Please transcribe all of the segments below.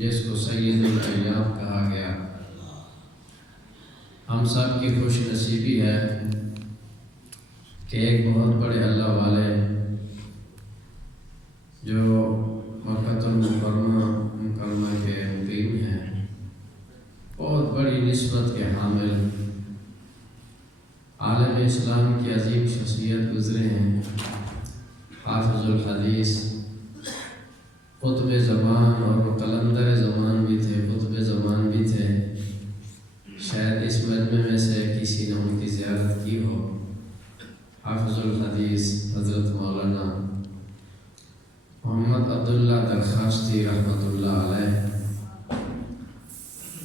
جس کو سید الایام کہا گیا، ہم سب کی خوش نصیبی ہے کہ ایک بہت بڑے اللہ والے جو مکہ المکرمہ کے مقیم ہیں، بہت بڑی نسبت کے حامل عالم اسلام کی عظیم شخصیت گزرے ہیں، حافظ الحدیث، قطب زمان، اور وہ قلندر زمان بھی تھے، قطب زمان بھی تھے۔ شاید اس مجمع میں سے کسی نے ان کی زیارت کی ہو۔ حافظ الحدیث حضرت مولانا محمد عبداللہ درخواستی رحمۃ اللہ علیہ،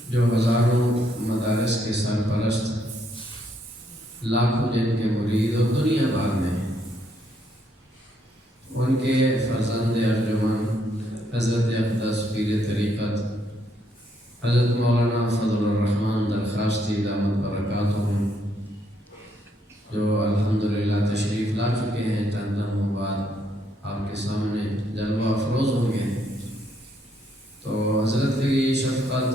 جو ہزاروں مدارس کے سرپرست، لاکھوں جن کے مرید اور دنیا بھر میں، ان کے فرزند ارجمن حضرت اقدس پیر طریقت حضرت مولانا فضل الرحمن درخواستی دامت برکاتہم، جو الحمدللہ تشریف لا چکے ہیں، چند لمحوں بعد آپ کے سامنے جلوہ افروز ہوں گے۔ تو حضرت کی شفقت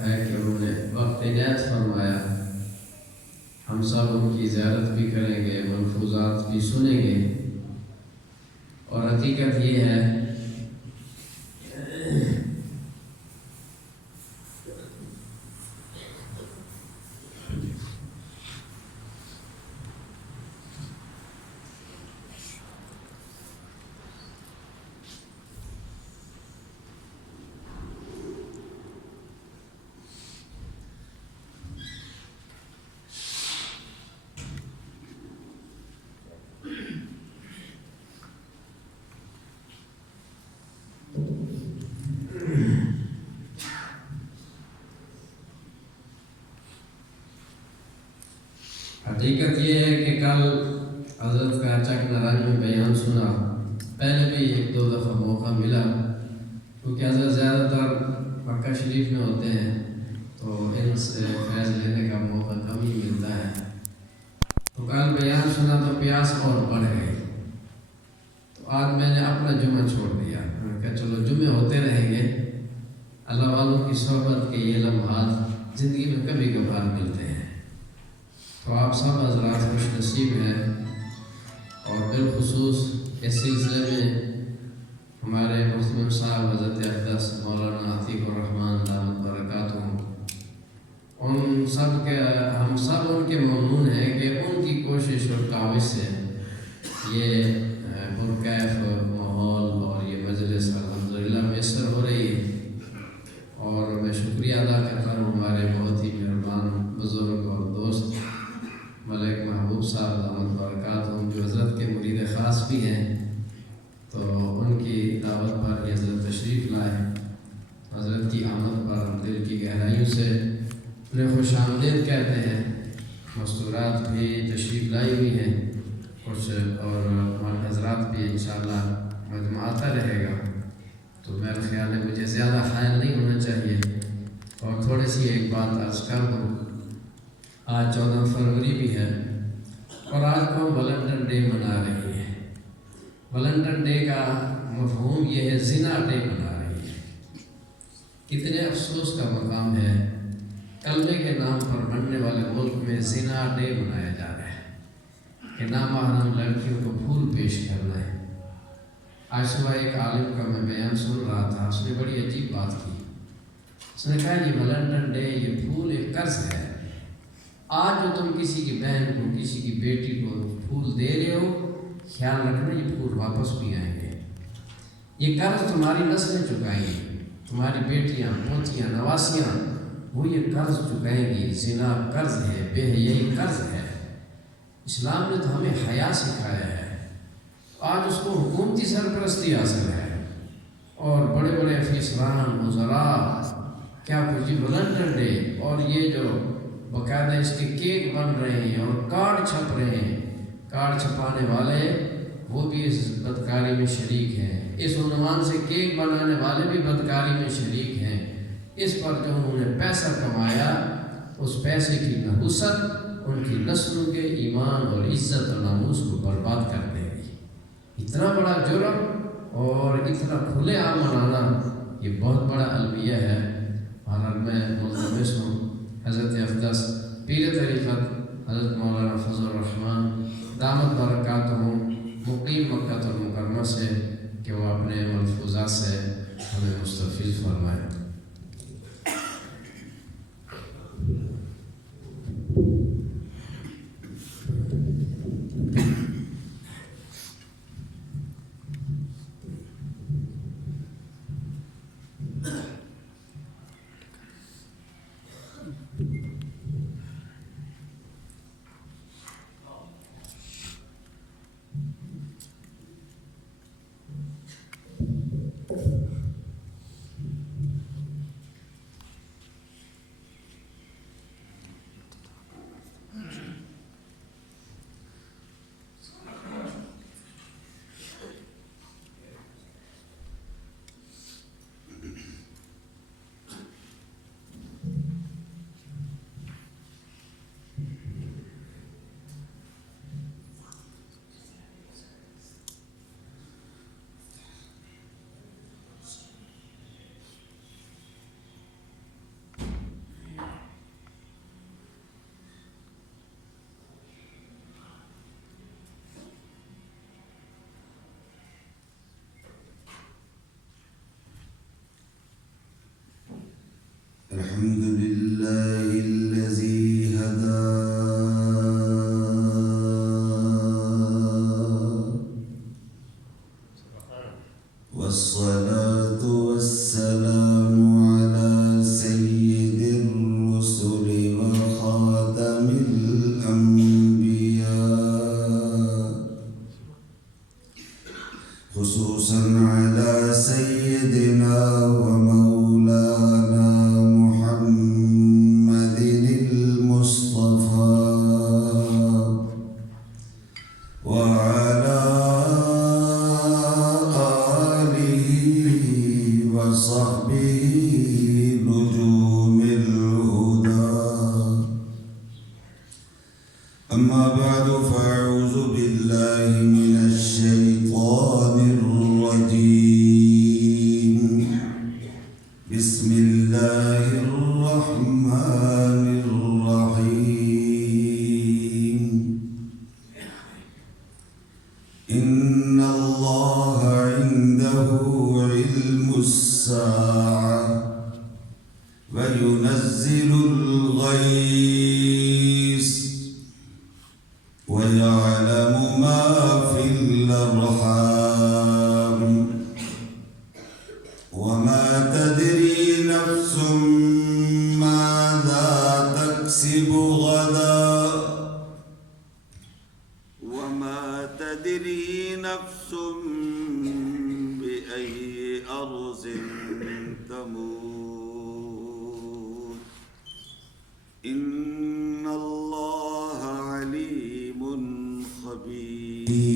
ہے کہ انہوں نے وقت عنایت فرمایا، ہم سب ان کی زیارت بھی کریں گے، ملفوظات بھی سنیں گے، اور حقیقت یہ ہے حقیقت یہ ہے کہ کل حضرت کا چک نراج میں بیان سنا، پہلے بھی ایک دو دفعہ موقع ملا، کیونکہ حضرت زیادہ تر مکہ شریف میں ہوتے ہیں تو ان سے فیض لینے کا موقع کم ہی ملتا ہے۔ تو کل بیان سنا تو پیاس اور بڑھ گئی، تو آج میں نے اپنا جمعہ چھوڑ دیا، میں نے کہا چلو جمعے ہوتے رہیں گے، اللہ والوں کی صحبت کے یہ لمحات زندگی میں کبھی کبھار ملتے ہیں۔ تو آپ سب حضرات خوش نصیب ہیں، اور بالخصوص اس سلسلے میں ہمارے محترم صاحب حضرت اقدس مولانا عتیق الرحمن دامت برکاتہم، ہم سب ان کے ممنون ہیں کہ ان کی کوشش اور کاوش سے یہ پرکیف ماحول اور یہ مجلس الحمدللہ میسر ہو رہی ہے، اور میں شکریہ ادا کرتا ہوں ہمارے بہت ہی مہربان بزرگ اور دوست ملک محبوب صاحب دامت برکاتہم، جو حضرت کے مرید خاص بھی ہیں، تو ان کی دعوت پر یہ حضرت تشریف لائے۔ حضرت کی آمد پر ہم دل کی گہرائیوں سے انہیں خوش آمدید کہتے ہیں۔ مستورات بھی تشریف لائی ہوئی ہیں کچھ، اور ہمارے حضرات بھی انشاءاللہ مجمع آتا رہے گا، تو میرا خیال ہے مجھے زیادہ خیال نہیں ہونا چاہیے، اور تھوڑی سی ایک بات عرض کر دوں۔ آج 14 فروری بھی ہے، اور آج کو ویلنٹائن ڈے منا رہی ہے۔ ویلنٹائن ڈے کا مفہوم یہ ہے، زنا ڈے منا رہی ہے۔ کتنے افسوس کا مقام ہے، کلمے کے نام پر بننے والے ملک میں زنا ڈے منایا جا رہا ہے کہ نامحرم لڑکیوں کو پھول پیش کرنا ہے۔ آج صبح ایک عالم کا میں بیان سن رہا تھا، اس نے بڑی عجیب بات کی، اس نے کہا یہ ویلنٹائن ڈے، یہ پھول ایک قرض ہے۔ آج جو تم کسی کی بہن کو، کسی کی بیٹی کو پھول دے رہے ہو، خیال رکھنا یہ پھول واپس بھی آئیں گے، یہ قرض تمہاری نسلیں چکائیں گی، تمہاری بیٹیاں، پوتیاں، نواسیاں، وہ یہ قرض چکائیں گی۔ زنا قرض ہے، بے حیائی قرض ہے۔ اسلام نے تو ہمیں حیا سکھایا ہے، آج اس کو حکومتی سرپرستی حاصل ہے، اور بڑے بڑے افسران، وزراء، کیا کچھ ویلنٹائن ڈے، اور یہ جو باقاعدہ اس کے کیک بن رہے ہیں اور کارڈ چھپ رہے ہیں، کارڈ چھپانے والے وہ بھی اس بدکاری میں شریک ہیں، اس عنوان سے کیک بنانے والے بھی بدکاری میں شریک ہیں۔ اس پر جو انہوں نے پیسہ کمایا، اس پیسے کی نحوست ان کی نسلوں کے ایمان اور عزت و ناموس کو برباد کر دے گی۔ اتنا بڑا جرم اور اتنا کھلے عام منانا، یہ بہت بڑا المیہ ہے، اور میں ملتمس ہوں حضرت اقدس پیر طریقت حضرت مولانا فضل الرحمن دامت برکاتہم مقیم مکہ المکرمہ سے کہ وہ اپنے ملفوظات سے ہمیں مستفیض فرمائے۔ الحمد لله الذي هدى والصلاة والسلام على سيد الرسل وخاتم الأنبياء خصوصا على سيدنا ومولانا محمد المصطفى وعلى آله وصحبه نجوم الهدى. أما بعد فأعوذ بالله من الشيطان الرجيم. بسم الله الرحمن الرحيم. إن الله عنده علم الساعة وينزل الغيث ويعلم ما في الأرحام وما تدري نفس ماذا تكسب غدا وما تدري نفس بأي أرض تموت إن الله عليم خبير.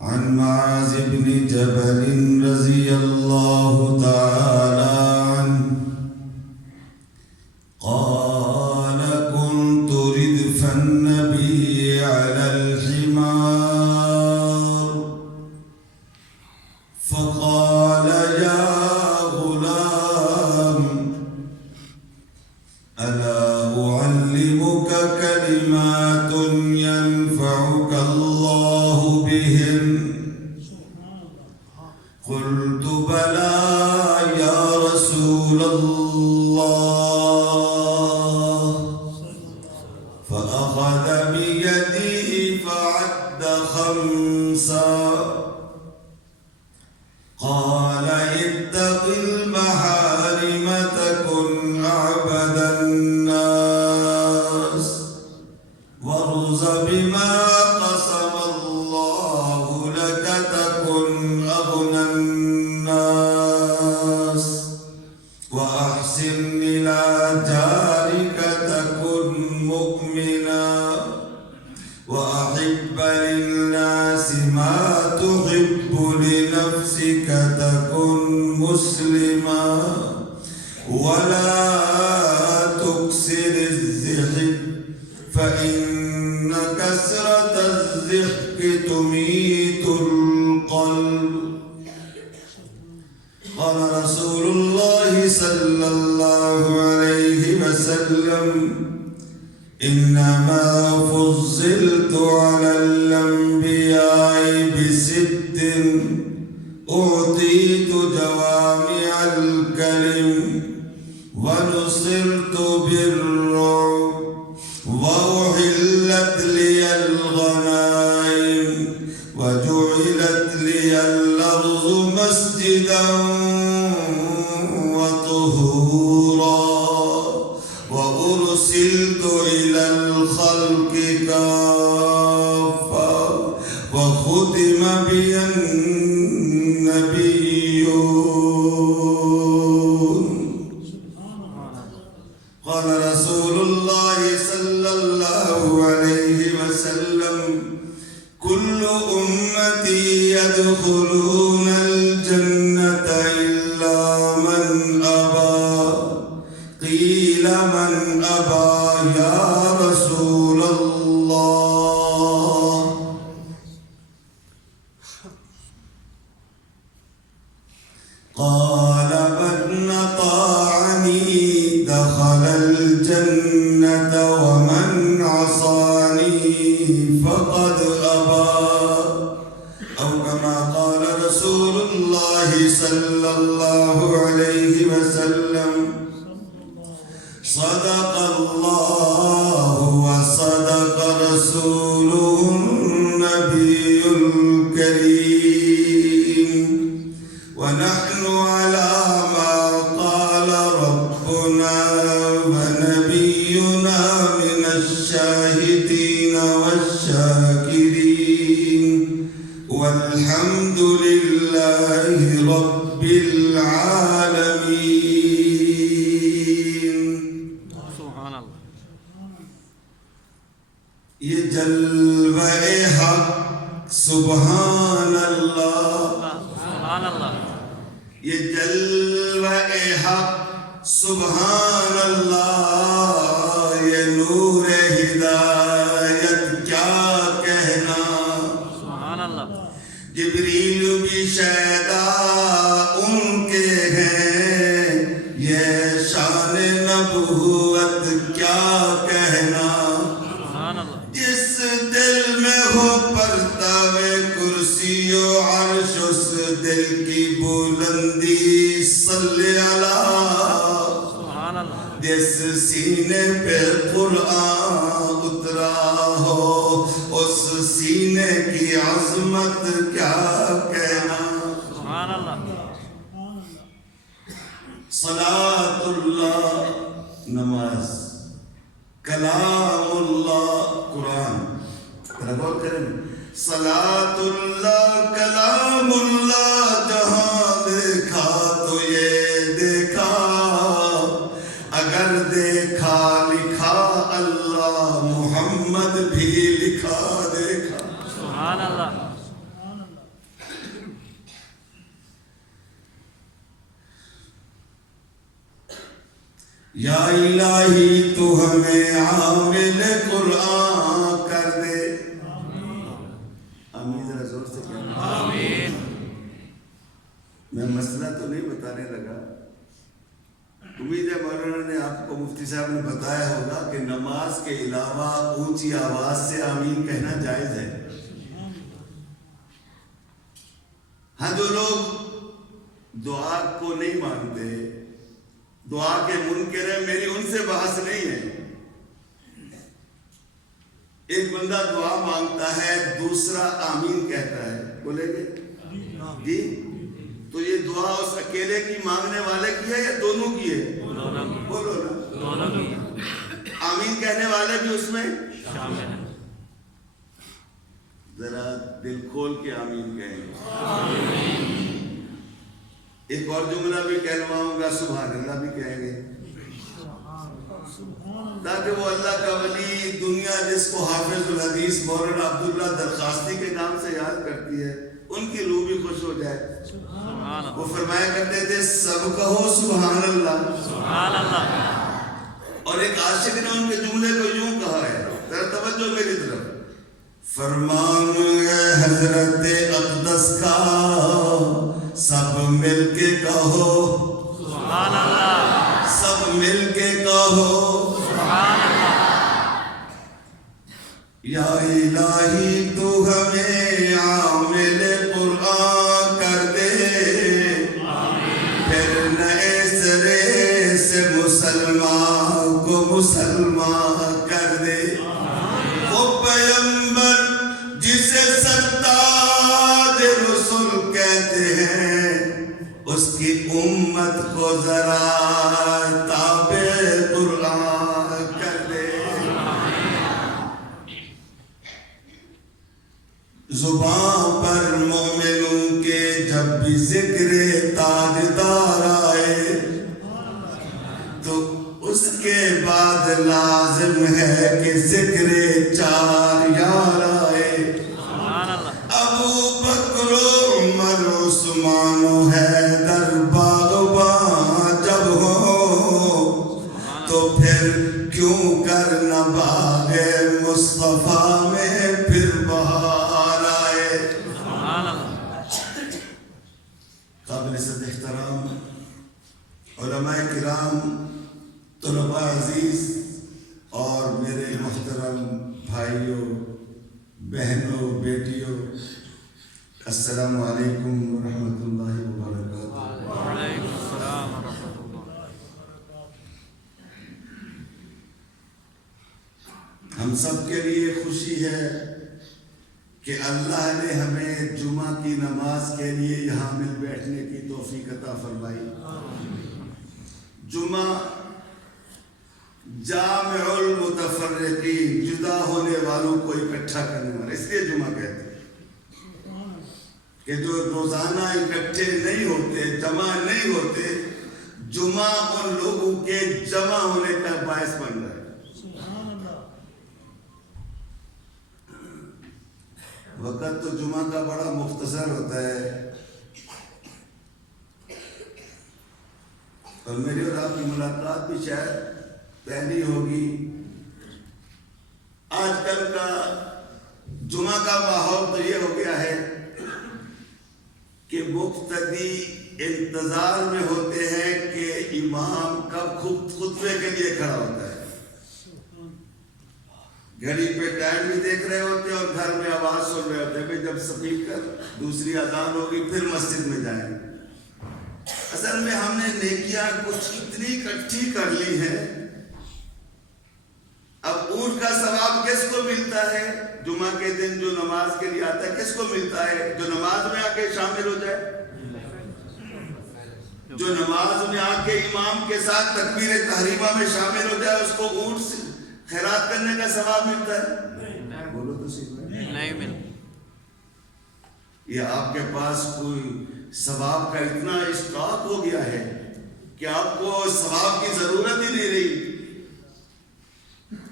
عن معاذ بن جبل رضي الله تعالى عنه قال كنت ردف النبي على الحمار فقال يا غلام ألا أعلمك كلمات ينفعك الله بهن قلت بلى يا رسول الله فأخذ بيدي فعد خمسا قال اتق المحارم تكن أعبد الناس وارض بما قسم الله لك تكن أغنى الناس وأحسن إلى جارك تكن مؤمنا وأحب للناس ما تحب لنفسك تكن مسلما ولا تكسر الزحف فإن كسرة تميت القلب. قال رسول الله صلى الله عليه وسلم: إنما فضلت على الأنبياء بست: أعطيت جوامع الكلم، ونصرت بالرعب، وأحلت لي الغنائم، وجعلت لي الأرض مسجدا وطهورا، وأرسلت إلى الخلق كافة، وختم بي النبيون. قال رسول الله صلى الله عليه وسلم: كل أمتي يدخلون الجنة إلا من أبى. قيل: من أبى يا رسول الله؟ قال: من أطاعني دخل الجنة، ومن عصاني فقد أبى. أو كما قال رسول الله صلى الله عليه وسلم: صدق الله وصدق رسوله النبي الكريم، ونحن على ما قال ربنا ونبينا من الشاهدين والشاكرين، والحمد لله رب العالمين. سبحان اللہ. یہ جلوہ حق سبحان اللہ، سبحان اللہ. یہ جلوہ حق سبحان اللہ، یہ نور ہدایت کیا کہنا. سبحان اللہ. جبریل بھی شیدا ان کے ہیں، یہ شان نبوت کیا کہنا. سبحان اللہ. جس دل میں ہو پرتاوے کرسی و عرش، اس دل کی بلندی صلی اللہ. سبحان اللہ. جس سینے پہ قرآن اترا ہو، اس سینے کی عظمت کیا کہنا. سبحان اللہ. صلاۃ اللہ نماز، کلام اللہ قرآن. ذرا غور کریں. صلاۃ اللہ کلام اللہ، جہاں دیکھا تو یہ دیکھا، اگر دیکھا لکھا اللہ محمد بھی لکھا دیکھا. سبحان اللہ. یا الہی تو ہمیں عامل قرآن کر دے. آمین. ذرا زور سے کہنا آمین. میں مسئلہ تو نہیں بتانے لگا. امید ہے مولانا نے آپ کو، مفتی صاحب نے بتایا ہوگا کہ نماز کے علاوہ اونچی آواز سے آمین کہنا جائز ہے. ہاں، جو لوگ دعا کو نہیں مانتے، دعا کے منکر ہیں، میری ان سے بحث نہیں ہے. ایک بندہ دعا مانگتا ہے، دوسرا آمین کہتا ہے، بولے گے جی؟ تو یہ دعا اس اکیلے کی مانگنے والے کی ہے یا دونوں کی ہے؟ بولو نا. دونوں کی آمین کہنے والے بھی اس میں شامل ہیں. ذرا دل کھول کے آمین کہیں. ایک اور جملہ بھی کہلواؤں گا، سبحان اللہ بھی کہیں گے، تاکہ وہ اللہ کا ولی دنیا جس کو حافظ الحدیث مولانا عبداللہ درخواستی کے نام سے یاد کرتی ہے، ان کی روح بھی خوش ہو جائے. وہ فرمایا کرتے تھے سب کہو سبحان اللہ. سبحان اللہ. اور ایک عاشق نے ان کے جملے کو یوں کہا ہے، ذرا توجہ میری طرف. فرمان ہے حضرت اقدس کا سب مل کے کہو سبحان اللہ سب مل کے کہو سبحان اللہ یا الہی تو ہمیں عامل قرآن کر دے پھر نئے سرے سے مسلمان کو مسلمان کر دے وہ پیغمبر جسے سرتاج رسول کہتے ہیں اس کی امت کو ذرا تابع قرآن کر دے زبان پر مومنوں کے جب بھی ذکر تاجدار آئے تو اس کے بعد لازم ہے کہ ذکر چار یار آئے سبحان اللہ ابو بکر و عمر عثمان و حیدر باغباں جب ہو تو پھر کیوں کرنا باغ مصطفیٰ میں پھر بہار آئے سبحان اللہ قابل صد احترام علماء کرام طلباء عزیز اور میرے محترم بھائیوں بہنوں بیٹیوں السلام علیکم ورحمۃ اللہ وبرکاتہ وعلیکم السلام ورحمۃ اللہ ہم سب کے لیے خوشی ہے کہ اللہ نے ہمیں جمعہ کی نماز کے لیے یہاں مل بیٹھنے کی توفیق عطا فرمائی جمعہ جامع المتفرقین جدا ہونے والوں کو اکٹھا کرنے والا اس لیے جمعہ کہتے ہیں کہ جو روزانہ اکٹھے نہیں ہوتے جمع نہیں ہوتے جمعہ ان لوگوں کے جمع ہونے کا باعث بن رہا ہے وقت تو جمعہ کا بڑا مختصر ہوتا ہے اور میری اور آپ کی ملاقات بھی شاید پہلی ہوگی آج کل کا جمعہ کا ماحول تو یہ ہو گیا ہے کہ مقتدی انتظار میں ہوتے ہیں کہ امام کب خطبے کے لیے کھڑا ہوتا ہے گھڑی پہ ٹائم بھی دیکھ رہے ہوتے ہیں اور گھر میں آواز سن رہے ہوتے ہیں کہ جب سپیکر دوسری اذان ہوگی پھر مسجد میں جائیں گے اصل میں ہم نے نیکیاں کچھ اتنی اکٹھی کر لی ہیں اب اونٹ کا ثواب کس کو ملتا ہے جمعہ کے دن جو نماز کے لیے آتا ہے کس کو ملتا ہے جو نماز میں آ کے شامل ہو جائے جو نماز میں آ کے امام کے ساتھ تکبیر تحریمہ میں شامل ہو جائے اس کو اونٹ سے خیرات کرنے کا ثواب ملتا ہے بولو تو صحیح نہیں مل یہ آپ کے پاس کوئی ثواب کا اتنا اسٹاک ہو گیا ہے کہ آپ کو ثواب کی ضرورت ہی نہیں رہی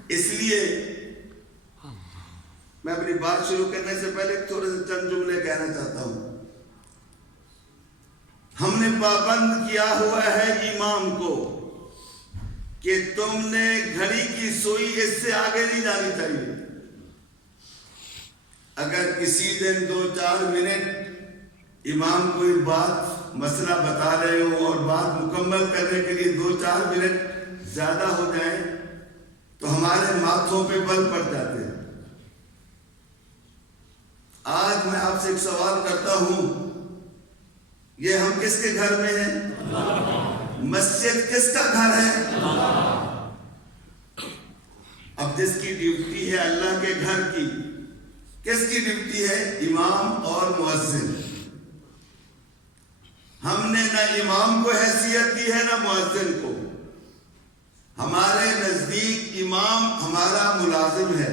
اس لیے میں اپنی بات شروع کرنے سے پہلے تھوڑے سے چند جملے کہنا چاہتا ہوں ہم نے پابند کیا ہوا ہے امام کو کہ تم نے گھڑی کی سوئی اس سے آگے نہیں جانی چاہیے اگر کسی دن 2-4 منٹ امام کوئی بات مسئلہ بتا رہے ہو اور بات مکمل کرنے کے لیے 2-4 منٹ زیادہ ہو جائیں تو ہمارے ماتھوں پہ بل پڑ جاتے ہیں آج میں آپ سے ایک سوال کرتا ہوں یہ ہم کس کے گھر میں ہیں مسجد کس کا گھر ہے اب جس کی ڈیوٹی ہے اللہ کے گھر کی کس کی ڈیوٹی ہے امام اور مؤذن ہم نے نہ امام کو حیثیت دی ہے نہ مؤذن کو ہمارے نزدیک امام ہمارا ملازم ہے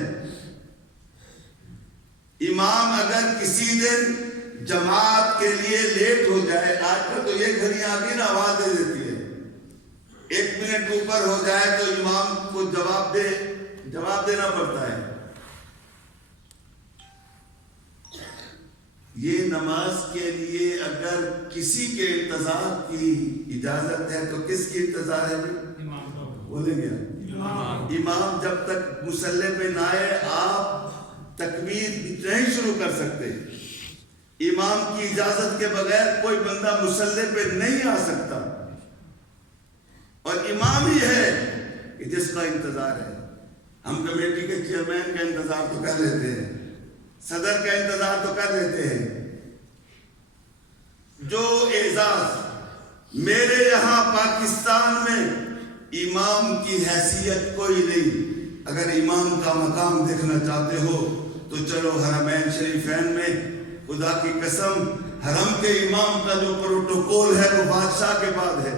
امام اگر کسی دن جماعت کے لیے لیٹ ہو جائے آج کل تو یہ گھڑیاں آگے نا آواز دے دیتی ہے 1 منٹ اوپر ہو جائے تو امام کو جواب دینا پڑتا ہے یہ نماز کے لیے اگر کسی کے انتظار کی اجازت ہے تو کس کی انتظار ہے بولیں گے امام جب تک مصلی پہ نہ آئے آپ تکبیر نہیں شروع کر سکتے، امام کی اجازت کے بغیر کوئی بندہ مصلی پہ نہیں آ سکتا، اور امام ہی ہے کہ جس کا انتظار ہے۔ ہم کمیٹی کے چیئرمین کا انتظار تو کر لیتے ہیں، صدر کا انتظار تو کر لیتے ہیں، جو اعزاز میرے یہاں پاکستان میں امام کی حیثیت کوئی نہیں۔ اگر امام کا مقام دیکھنا چاہتے ہو تو چلو حرمین شریفین میں، خدا کی قسم حرم کے امام کا جو پروٹوکول ہے وہ بادشاہ کے بعد ہے۔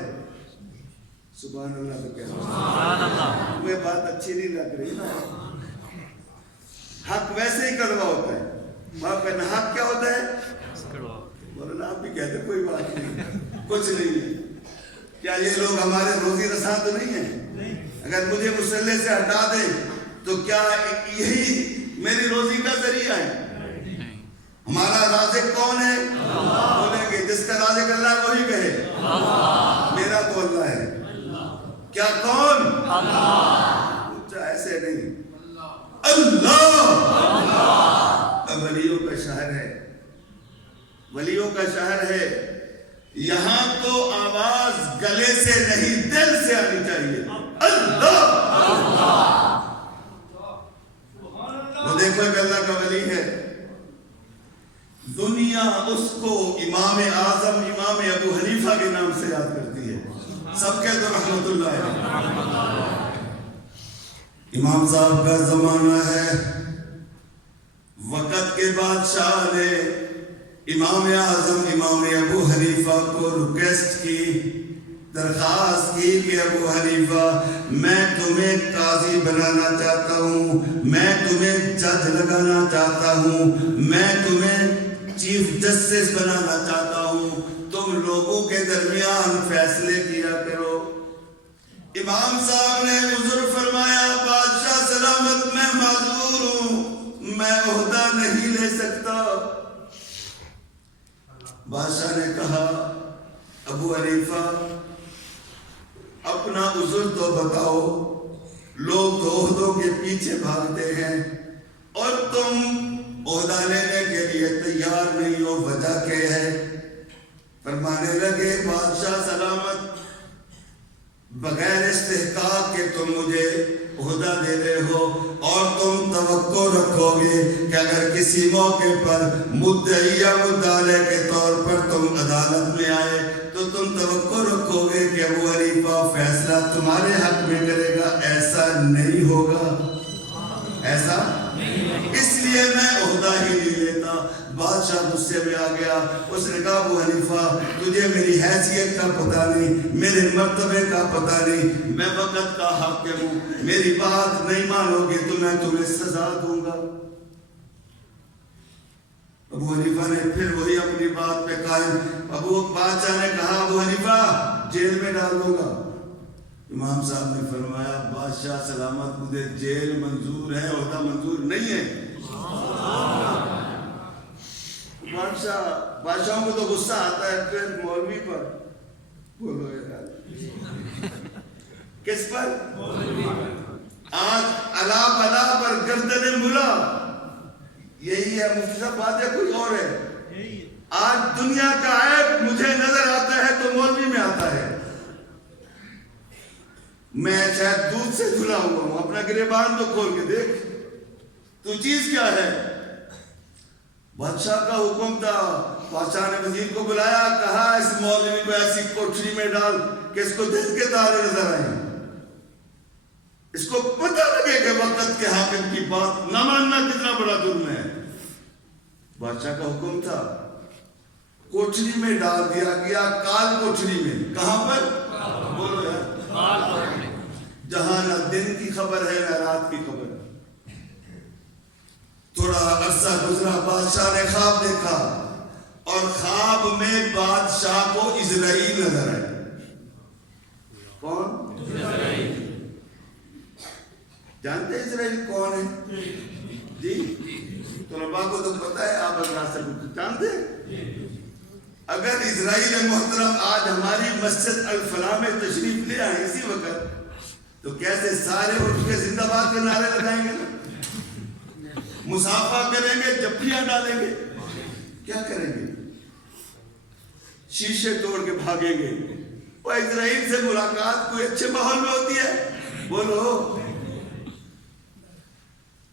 سبحان اللہ تو کہہ رہا ہوں، تمہیں بات اچھی نہیں لگ رہی نا؟ حق ویسے ہی کڑوا ہوتا ہے، آپ کا حق کیا ہوتا ہے؟ مولانا آپ بھی کہتے کوئی بات نہیں، کچھ نہیں ہے۔ کیا یہ لوگ ہمارے روزی رساں تو نہیں ہیں؟ اگر مجھے مصلی سے ہٹا دیں تو کیا یہی میری روزی کا ذریعہ ہے؟ ہمارا رازق کون ہے؟ بولیں گے جس کا رازق اللہ ہے وہی کہے میرا تو اللہ ہے۔ کیا کون؟ اللہ۔ ایسے نہیں، اللہ ولیوں کا شہر ہے، ولیوں کا شہر ہے۔ یہاں تو آواز گلے سے نہیں دل سے آنی چاہیے، اللہ۔ وہ دیکھو کہ اللہ کا ولی ہے، دنیا اس کو امام اعظم امام ابو حنیفہ کے نام سے یاد کرتی ہے۔ سب کہتے ہیں رحمت اللہ علیہ۔ امام صاحب کا زمانہ ہے، وقت کے بادشاہ نے امام اعظم امام ابو حنیفہ کو ریکویسٹ کی، درخواست کی کہ ابو حنیفہ میں تمہیں قاضی بنانا چاہتا ہوں، میں تمہیں جج لگانا چاہتا ہوں، میں تمہیں چیف جسٹس بنانا چاہتا ہوں، تم لوگوں کے درمیان فیصلے کیا کرو۔ امام صاحب نے عذر فرمایا، بادشاہ سلامت میں معذور ہوں، میں عہدہ نہیں لے سکتا۔ بادشاہ نے کہا ابو حنیفہ اپنا عذر تو بتاؤ، لوگ تو عہدوں کے پیچھے بھاگتے ہیں اور تم عہدہ لینے کے لیے تیار نہیں ہو، وجہ کیا ہے؟ فرمانے لگے بادشاہ سلامت بغیر استحقاق کے تم مجھے عہدہ دے رہے ہو، اور تم توقع رکھو گے کہ اگر کسی موقع پر مدعی یا مدعا کے طور پر تم عدالت میں آئے تو تم توقع رکھو گے کہ ابو حنیفہ فیصلہ تمہارے حق میں کرے گا۔ ایسا نہیں ہوگا، ایسا اس لیے میں عہدہ ہی نہیں لیتا۔ بادشاہ غصے میں آ گیا، اس نے کہا ابو حنیفہ تجھے میری حیثیت کا پتہ نہیں، میرے مرتبے کا پتہ نہیں، میں وقت کا حاکم ہوں، میری بات نہیں مانو گے تو میں تمہیں سزا دوں گا۔ ابو حنیفہ نے پھر وہی اپنی بات پہ قائم۔ ابو بادشاہ نے کہا ابو حنیفہ جیل میں ڈال دوں گا۔ امام صاحب نے فرمایا بادشاہ سلامت مجھے جیل منظور ہے، عہدہ منظور نہیں ہے۔ بادشاہوں کو تو غصہ آتا ہے پھر مولوی پر، بولو یار کس پر؟ آج علا بلا پر گردن ملا، یہی ہے مفتی صاحب، بات ہے کوئی اور ہے؟ آج دنیا کا عیب مجھے نظر آتا ہے تو مولوی میں آتا ہے۔ میں شاید دودھ سے دھلا ہوا ہوں، اپنا گریبان تو کھول کے دیکھ، تو چیز کیا ہے؟ بادشاہ کا حکم تھا، بادشاہ نے وزیر کو بلایا، کہا اس مولوی کو ایسی کوٹری میں ڈال کہ اس کو دل کے تارے نظر آئیں، اس کو پتہ لگے کہ وقت کے حاکم کی بات نہ ماننا کتنا بڑا ظلم ہے۔ بادشاہ کا حکم تھا، کوٹری میں ڈال دیا گیا، کال کوٹری میں۔ کہاں پر؟ بولو یار، جہاں نہ دن کی خبر ہے نہ رات کی خبر۔ تھوڑا عرصہ گزرا، بادشاہ نے خواب دیکھا اور خواب میں بادشاہ کو عزرائیل نظر آئے۔ کون؟ عزرائیل۔ جانتے ہیں عزرائیل کون ہے؟ جی طلباء کو تو پتہ ہے، آپ حضرات سے جانتے ہیں؟ اگر عزرائیل محترم آج ہماری مسجد الفلاح میں تشریف لے آئے اسی وقت تو کیسے سارے اٹھ کے زندہ باد کے نعرے لگائیں گے نا؟ مسافہ کریں گے، جپیاں ڈالیں گے، کیا کریں گے؟ شیشے توڑ کے بھاگیں گے۔ وہ اسرائیل سے ملاقات کوئی اچھے ماحول میں ہوتی ہے؟ بولو۔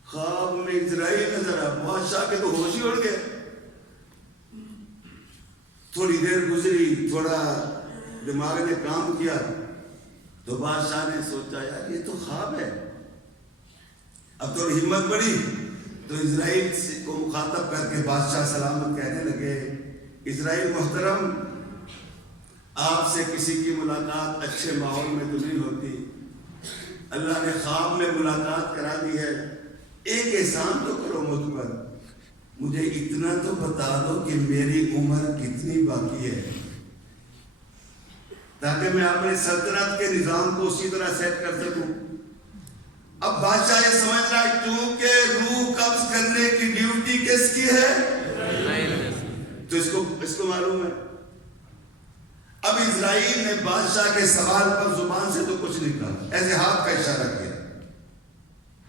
خواب میں اسرائیل نظر آیا، بادشاہ کے تو ہوش ہی اڑ گئے۔ تھوڑی دیر گزری، تھوڑا دماغ نے کام کیا تو بادشاہ نے سوچا یار یہ تو خواب ہے۔ اب تھوڑی ہمت بڑھی تو اسرائیل کو مخاطب کر کے بادشاہ سلامت کہنے لگے، اسرائیل محترم، آپ سے کسی کی ملاقات اچھے ماحول میں تو نہیں ہوتی، اللہ نے خواب میں ملاقات کرا دی ہے، ایک احسان تو کرو مجھ پر، مجھے اتنا تو بتا دو کہ میری عمر کتنی باقی ہے، تاکہ میں اپنے سلطنت کے نظام کو اسی طرح سیٹ کر سکوں۔ اب بادشاہ یہ سمجھ رہا ہے کیونکہ روح قبض کرنے کی ڈیوٹی کس کی ہے، تو اس کو معلوم ہے۔ اب اسرائیل نے بادشاہ کے سوال پر زبان سے تو کچھ نہیں کہا، ایسے ہاتھ کا اشارہ کیا،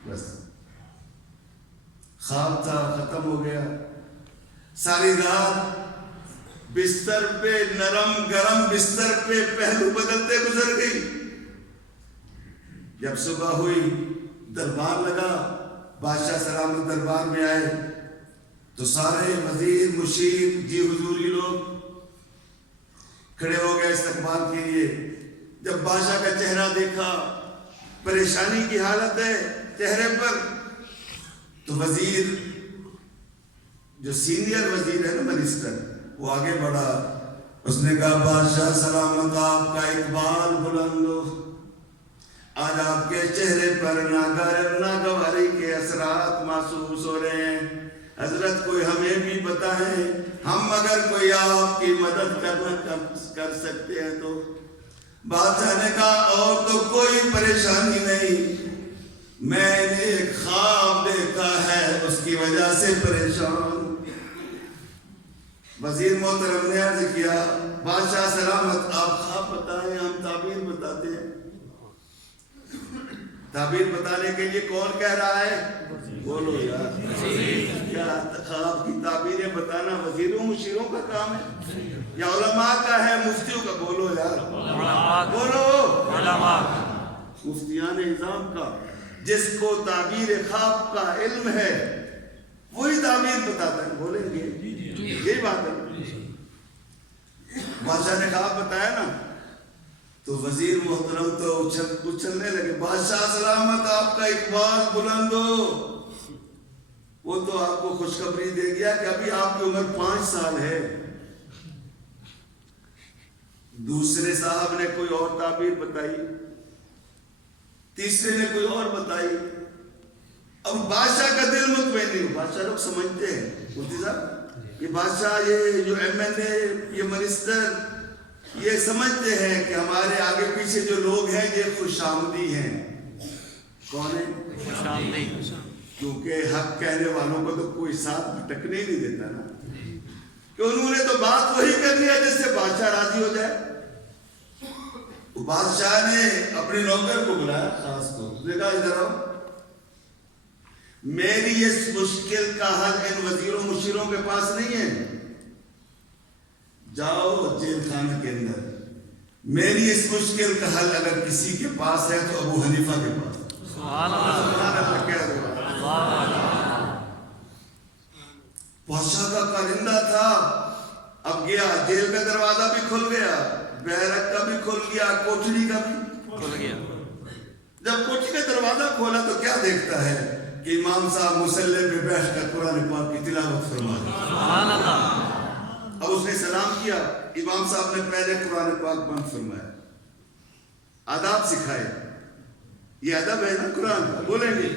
بس خواب تھا، ختم ہو گیا۔ ساری رات بستر پہ، نرم گرم بستر پہ پہلو بدلتے گزر گئی۔ جب صبح ہوئی، دربار لگا، بادشاہ سلامت دربار میں آئے تو سارے وزیر، مشیر، جی حضوری لوگ کھڑے ہو گئے استقبال کے لیے۔ جب بادشاہ کا چہرہ دیکھا، پریشانی کی حالت ہے چہرے پر، تو وزیر، جو سینئر وزیر ہے نا، منسٹر، وہ آگے بڑھا، اس نے کہا بادشاہ سلامت، آپ کا اقبال بلند ہو، آج آپ کے چہرے پر ناگواری کے اثرات محسوس ہو رہے ہیں، حضرت کوئی ہمیں بھی بتائیں، ہم اگر کوئی آپ کی مدد کر سکتے ہیں تو۔ بادشاہ نے کہا اور تو کوئی پریشانی نہیں، میں نے ایک خواب دیکھا ہے، اس کی وجہ سے پریشان۔ وزیر محترم نے عرض کیا بادشاہ سلامت، آپ خواب بتائیں، ہم تعبیر بتاتے ہیں۔ تعبیر بتانے کے لیے کون کہہ رہا ہے؟ بولو یار، کیا خواب کی تعبیریں بتانا وزیروں مشیروں کا کام ہے یا علماء کا ہے، مفتیوں کا؟ بولو یار، بولو، علماء، مفتیان نظام کا۔ جس کو تعبیر خواب کا علم ہے وہی تعبیر بتاتا ہے، بولیں گے یہی بات ہے۔ بادشاہ نے خواب بتایا نا تو وزیر محترم تو اچھلنے لگے، بادشاہ سلامت، آپ کا اقبال بلند ہو۔ وہ تو آپ کو خوشخبری دے گیا کہ ابھی آپ کی عمر 5 سال ہے۔ دوسرے صاحب نے کوئی اور تعبیر بتائی، تیسرے نے کوئی اور بتائی۔ اب بادشاہ کا دل مطمئن نہیں ہو۔ بادشاہ لوگ سمجھتے ہیں مفتی صاحب، یہ بادشاہ، یہ جو ایم این اے، یہ منسٹر، یہ سمجھتے ہیں کہ ہمارے آگے پیچھے جو لوگ ہیں یہ خوش آمدی ہیں۔ کون ہے؟ خوش آمدی۔ کیونکہ حق کہنے والوں کو تو کوئی ساتھ بھٹکنے ہی نہیں دیتا نا، کہ انہوں نے تو بات وہی کرنی ہے جس سے بادشاہ راضی ہو جائے۔ بادشاہ نے اپنے نوکر کو بلایا، خاص کو، اس نے کہا ادھر آؤ، میری اس مشکل کا حل ان وزیروں مشیروں کے پاس نہیں ہے، جاؤ جیل خانہ کے اندر، میری اس مشکل کا حل اگر کسی کے پاس ہے تو ابو حنیفہ کے پاس۔ سبحان اللہ، کہہ دو۔ بادشاہ کا کارندہ تھا، اب گیا، جیل کا دروازہ بھی کھل گیا، بیرک کا بھی کھل گیا، کوٹڑی کا بھی کھل گیا۔ جب کوٹڑی کا دروازہ کھولا تو کیا دیکھتا ہے کہ امام صاحب مصلی پہ بیٹھ کر قرآن پاک کی تلاوت فرما رہے۔ سبحان اللہ۔ اب اس نے سلام کیا، امام صاحب نے پہلے قرآن پاک بند فرمایا، آداب سکھائے۔ یہ ادب ہے نا قرآن کا، بولیں گے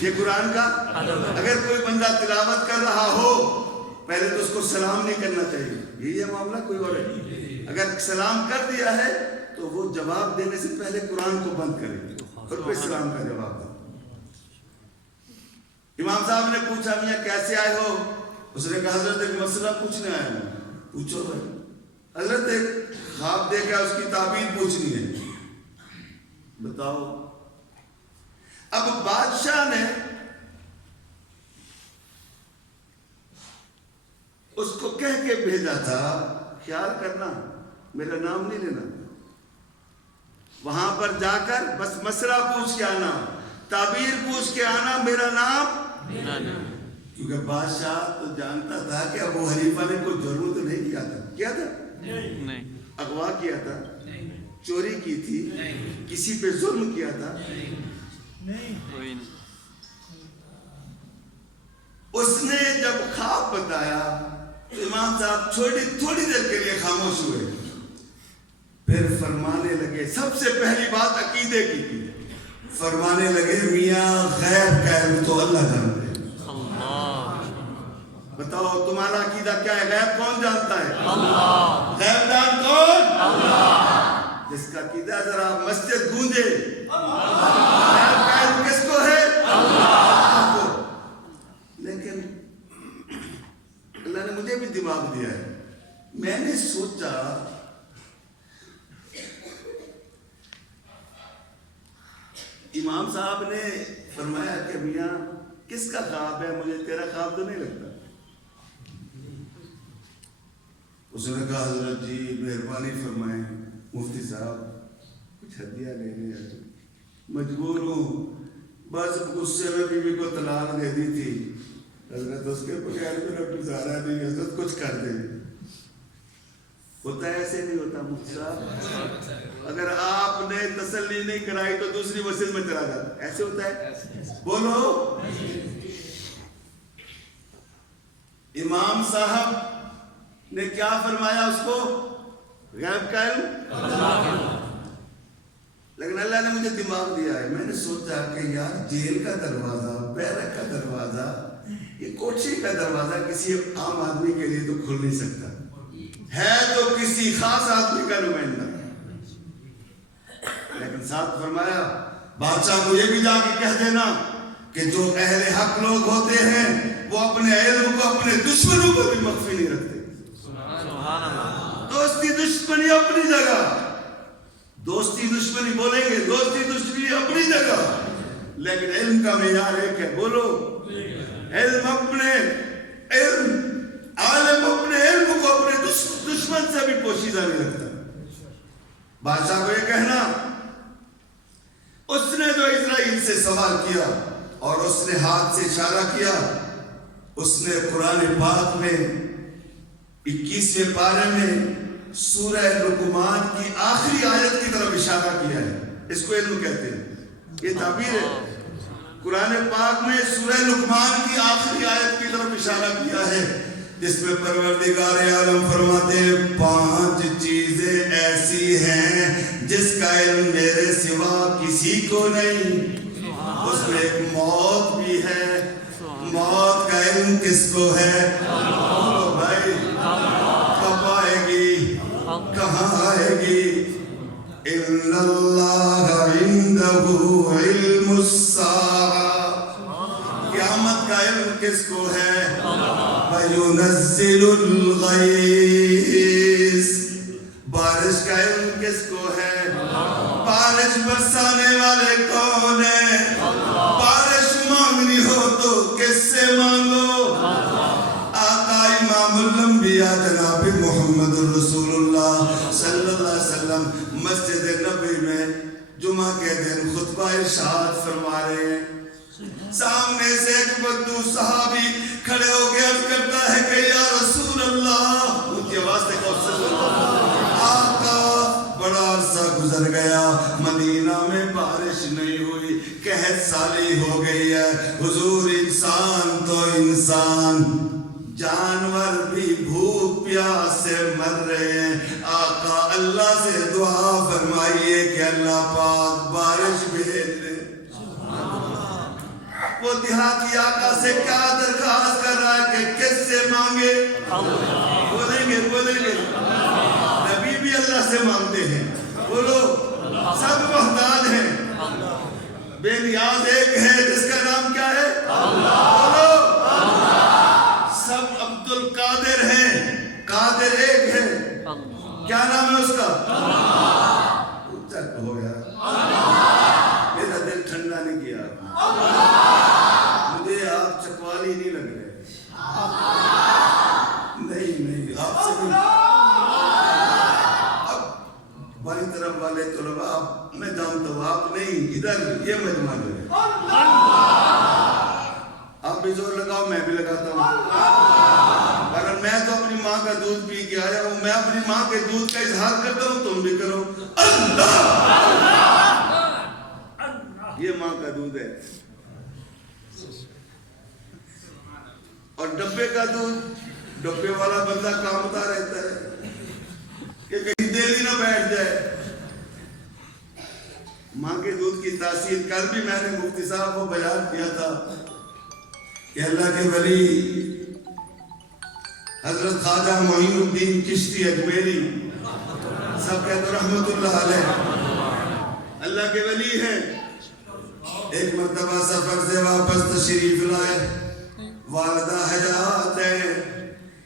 یہ قرآن کا اگر کوئی بندہ تلاوت کر رہا ہو پہلے تو اس کو سلام نہیں کرنا چاہیے، یہی ہے معاملہ، کوئی اور ہے؟ اگر سلام کر دیا ہے تو وہ جواب دینے سے پہلے قرآن کو بند کرے اور پھر سلام کا جواب دے۔ امام صاحب نے پوچھا میاں کیسے آئے ہو؟ اس نے کہا حضرت ایک مسئلہ پوچھنے آیا ہوں۔ پوچھو بھائی۔ حضرت ایک خواب دیکھا، اس کی تعبیر پوچھنی ہے، بتاؤ۔ اب بادشاہ نے اس کو کہہ کے بھیجا تھا خیال کرنا میرا نام نہیں لینا، وہاں پر جا کر بس مسئلہ پوچھ کے آنا، تعبیر پوچھ کے آنا، میرا نام کیونکہ بادشاہ تو جانتا تھا کہ ابو حنیفہ نے کوئی جرم تو نہیں کیا تھا، کیا تھا؟ نہیں، اغوا کیا تھا، چوری کی تھی، کسی پہ ظلم کیا تھا، کوئی نہیں۔ اس نے جب خواب بتایا تو امام صاحب تھوڑی دیر کے لیے خاموش ہوئے، پھر فرمانے لگے، سب سے پہلی بات عقیدے کی فرمانے لگے، میاں غیب کا علم تو اللہ جانتے ہیں، بتاؤ تمہارا عقیدہ کیا ہے؟ غیب کون جانتا ہے؟ اللہ۔ غیب دان کون؟ اللہ۔ جس کا عقیدہ ذرا مسجد گونجے، غیب کا علم کس کو ہے؟ اللہ کو۔ لیکن اللہ نے مجھے بھی دماغ دیا ہے، میں نے سوچا امام صاحب نے فرمایا کہ میاں کس کا خواب ہے؟ مجھے تیرا خواب تو نہیں لگتا۔ اس نے کہا حضرت جی مہربانی فرمائیں مفتی صاحب کچھ ہدیہ لینے آئے، مجبور ہوں، بس غصے میں بیوی کو طلاق دے دی تھی حضرت، اس کے بغیر میرا گزارا نہیں، حضرت کچھ کر دیں۔ ہوتا ہے ایسے نہیں ہوتا مفتی صاحب؟ اگر آپ نے تسلی نہیں کرائی تو دوسری مسجد میں چلا جاتا، ایسے ہوتا ہے؟ بولو۔ امام صاحب نے کیا فرمایا اس کو؟ غیب کا علم، لیکن اللہ نے مجھے دماغ دیا ہے، میں نے سوچا کہ یار جیل کا دروازہ، بیرک کا دروازہ، یہ کوٹھی کا دروازہ کسی عام آدمی کے لیے تو کھل نہیں سکتا ہے، تو کسی خاص آدمی کا نمائندہ، لیکن ساتھ فرمایا بادشاہ کو یہ بھی جا کے کہہ دینا کہ جو اہل حق لوگ ہوتے ہیں وہ اپنے علم کو اپنے دشمنوں کو بھی مخفی نہیں رکھتے۔ دوستی دشمنی اپنی جگہ، دوستی دشمنی بولیں گے، دوستی دشمنی اپنی جگہ، لیکن علم کا معیار ایک ہے، بولو۔ علم اپنے علم، عالم اپنے علم کو اپنے دشمن سے بھی پوشیدہ نہیں رکھتا۔ بادشاہ کو یہ کہنا، اس نے جو اسرائیل سے سوال کیا اور اس نے ہاتھ سے اشارہ کیا، اس نے قرآن پاک میں 21ویں پارے میں سورہ لقمان کی آخری آیت کی طرف اشارہ کیا ہے، اس کو علم کہتے ہیں، یہ تعبیر ہے۔ قرآن پاک میں سورہ لقمان کی آخری آیت کی طرف اشارہ کیا ہے، جس میں پروردگار عالم فرماتے ہیں 5 چیزیں ایسی ہیں جس کا علم میرے سوا کسی کو نہیں۔ اس میں ایک موت بھی ہے، موت کا علم کس کو ہے؟ بھائی کب آئے گی، کہاں آئے گی؟ ان اللہ عنده علم الساعہ، قیامت کا علم کس کو ہے؟ وَيُنَزِّلُ الْغَيْثَ، بارش کا علم کس کو ہے؟ بارش برسانے والے کون ہیں؟ بارش مانگنی ہو تو کس سے مانگو؟ آقا امام الانبیاء جناب محمد رسول اللہ صلی اللہ علیہ وسلم مسجد نبوی میں جمعہ کے دن خطبہ ارشاد فرما رہے ہیں، سامنے سے ایک بدو صحابی کھڑے ہو کے عرض کرتا ہے کہ یا رسول اللہ، ان کی آواز دیکھو، صلی اللہ، آقا بڑا عرصہ گزر گیا، مدینہ میں بارش نہیں ہوئی، قحط سالی ہو گئی ہے، حضور انسان تو انسان، جانور بھی بھوک پیاس سے مر رہے ہیں، آقا اللہ سے دعا فرمائیے کہ اللہ پاک بارش بھیج دے۔ وہ دیہاتی آقا سے کیا درخواست کر رہا ہے کہ کس سے مانگے؟ بولیں گے نبی بھی اللہ سے مانگتے ہیں، بولو سب محتاج ہیں، بے نیاز ایک ہے جس کا نام کیا ہے؟ بولو سب عبد القادر ہیں، قادر ایک ہے، کیا نام ہے اس کا؟ اچھا ہو گیا، میرا دل ٹھنڈا نہیں کیا، مجھے آپ چکوالی نہیں لگ رہے، آپ سے بھی اب باری طرف والے طلباء آپ میں جانتا ہوں آپ نہیں ادھر یہ مجمع جو ہے آپ بھی زور لگاؤ میں بھی لگاتا ہوں پر میں تو اپنی ماں کا دودھ پی کے آیا ہوں میں اپنی ماں کے دودھ کا اظہار کرتا ہوں تم بھی کرو اللہ یہ ماں کا دودھ ہے اور ڈبے کا دودھ ڈبے والا بندہ کامتا رہتا ہے کہ کہیں دل ہی نہ بیٹھ جائے ماں کے دودھ کی تاثیر کل بھی میں نے مفتی صاحب کو بیان کیا تھا کہ اللہ کے ولی حضرت خواجہ معین الدین چشتی اجمیری سب کہتے رحمت اللہ علیہ اللہ کے ولی ہیں ایک مرتبہ سفر سے واپس تشریف لائے والدہ حجات ہیں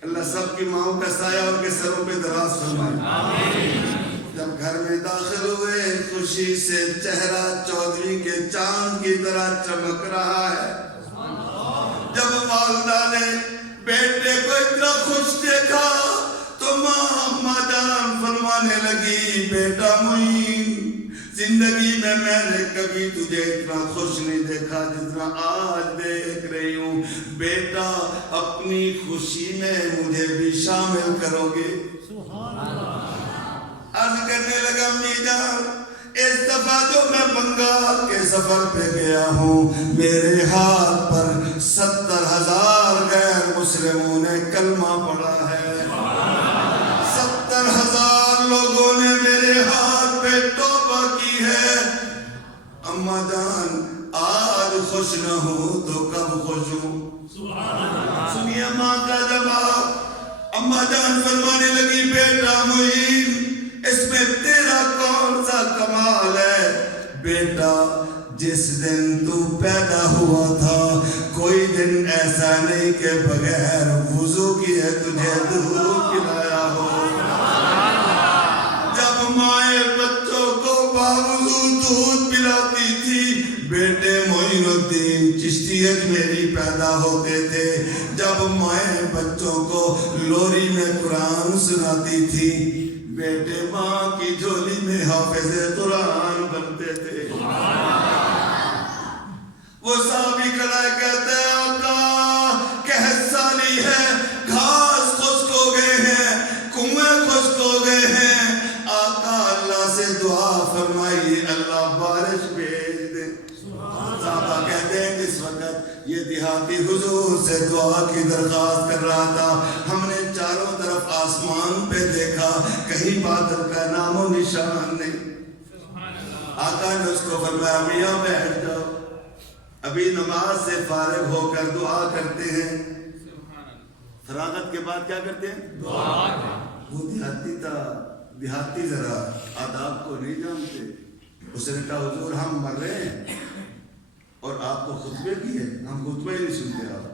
اللہ سب کی ماؤں کا سایہ ان کے سروں پہ دراز فرمائے جب گھر میں داخل ہوئے خوشی سے چہرہ چودھری کے چاند کی طرح چمک رہا ہے جب والدہ نے بیٹے کو اتنا خوش دیکھا تو ماں جان فرمانے لگی بیٹا معین زندگی میں نے کبھی تجھے اتنا خوش نہیں دیکھا جتنا آج دیکھ رہی ہوں بیٹا اپنی خوشی میں مجھے بھی شامل کرو گے عرض کرنے لگا امی جان اس دفعہ جو میں بنگال کے سفر پہ گیا ہوں میرے ہاتھ پر 70,000 غیر مسلموں نے کلمہ پڑھا ہے 70,000 لوگوں نے میرے ہاتھ پہ توبہ کی ہے اماں جان آج خوش نہ ہوں تو کب خوش ہوں سنیے ماں کا جواب اماں جان فرمانے لگی بیٹا معین اس میں تیرا کون سا کمال ہے بیٹا جس دن تو پیدا ہوا تھا کوئی دن ایسا نہیں کہ بغیر وضو کیے تجھے دودھ پلایا ہو جب مائیں بچوں کو باوضو دودھ پلاتی تھی بیٹے معین الدین چشتی اجمیری پیدا ہوتے تھے جب مائیں بچوں کو لوری میں قرآن سناتی تھی بیٹے ماں کی جھولی میں حافظ قرآن بنتے تھے وہ صحابی کھڑا کہتے ہیں آقا قحط سالی ہے گھاس خشک ہو گئے ہیں کنویں خشک ہو گئے ہیں آقا اللہ سے دعا فرمائی اللہ بارش بھیج دے صحابہ کہتے ہیں جس وقت یہ دیہاتی حضور سے دعا کی درخواست کر رہا تھا ہم نے چاروں طرف آسمان پہ دیکھا کہیں بادل کا نام و نشان نہیں آقا نے اس کو فرمایا میاں بیٹھ جاؤ ابھی نماز سے فارغ ہو کر دعا کرتے ہیں فراغت کے بعد کیا کرتے ہیں دعا وہ دیہاتی تھا دیہاتی ذرا آداب کو نہیں جانتے اس نے کہا حضور ہم مر رہے ہیں اور آپ کو خطبے کی ہے ہم خطبہ ہی نہیں سنتے آپ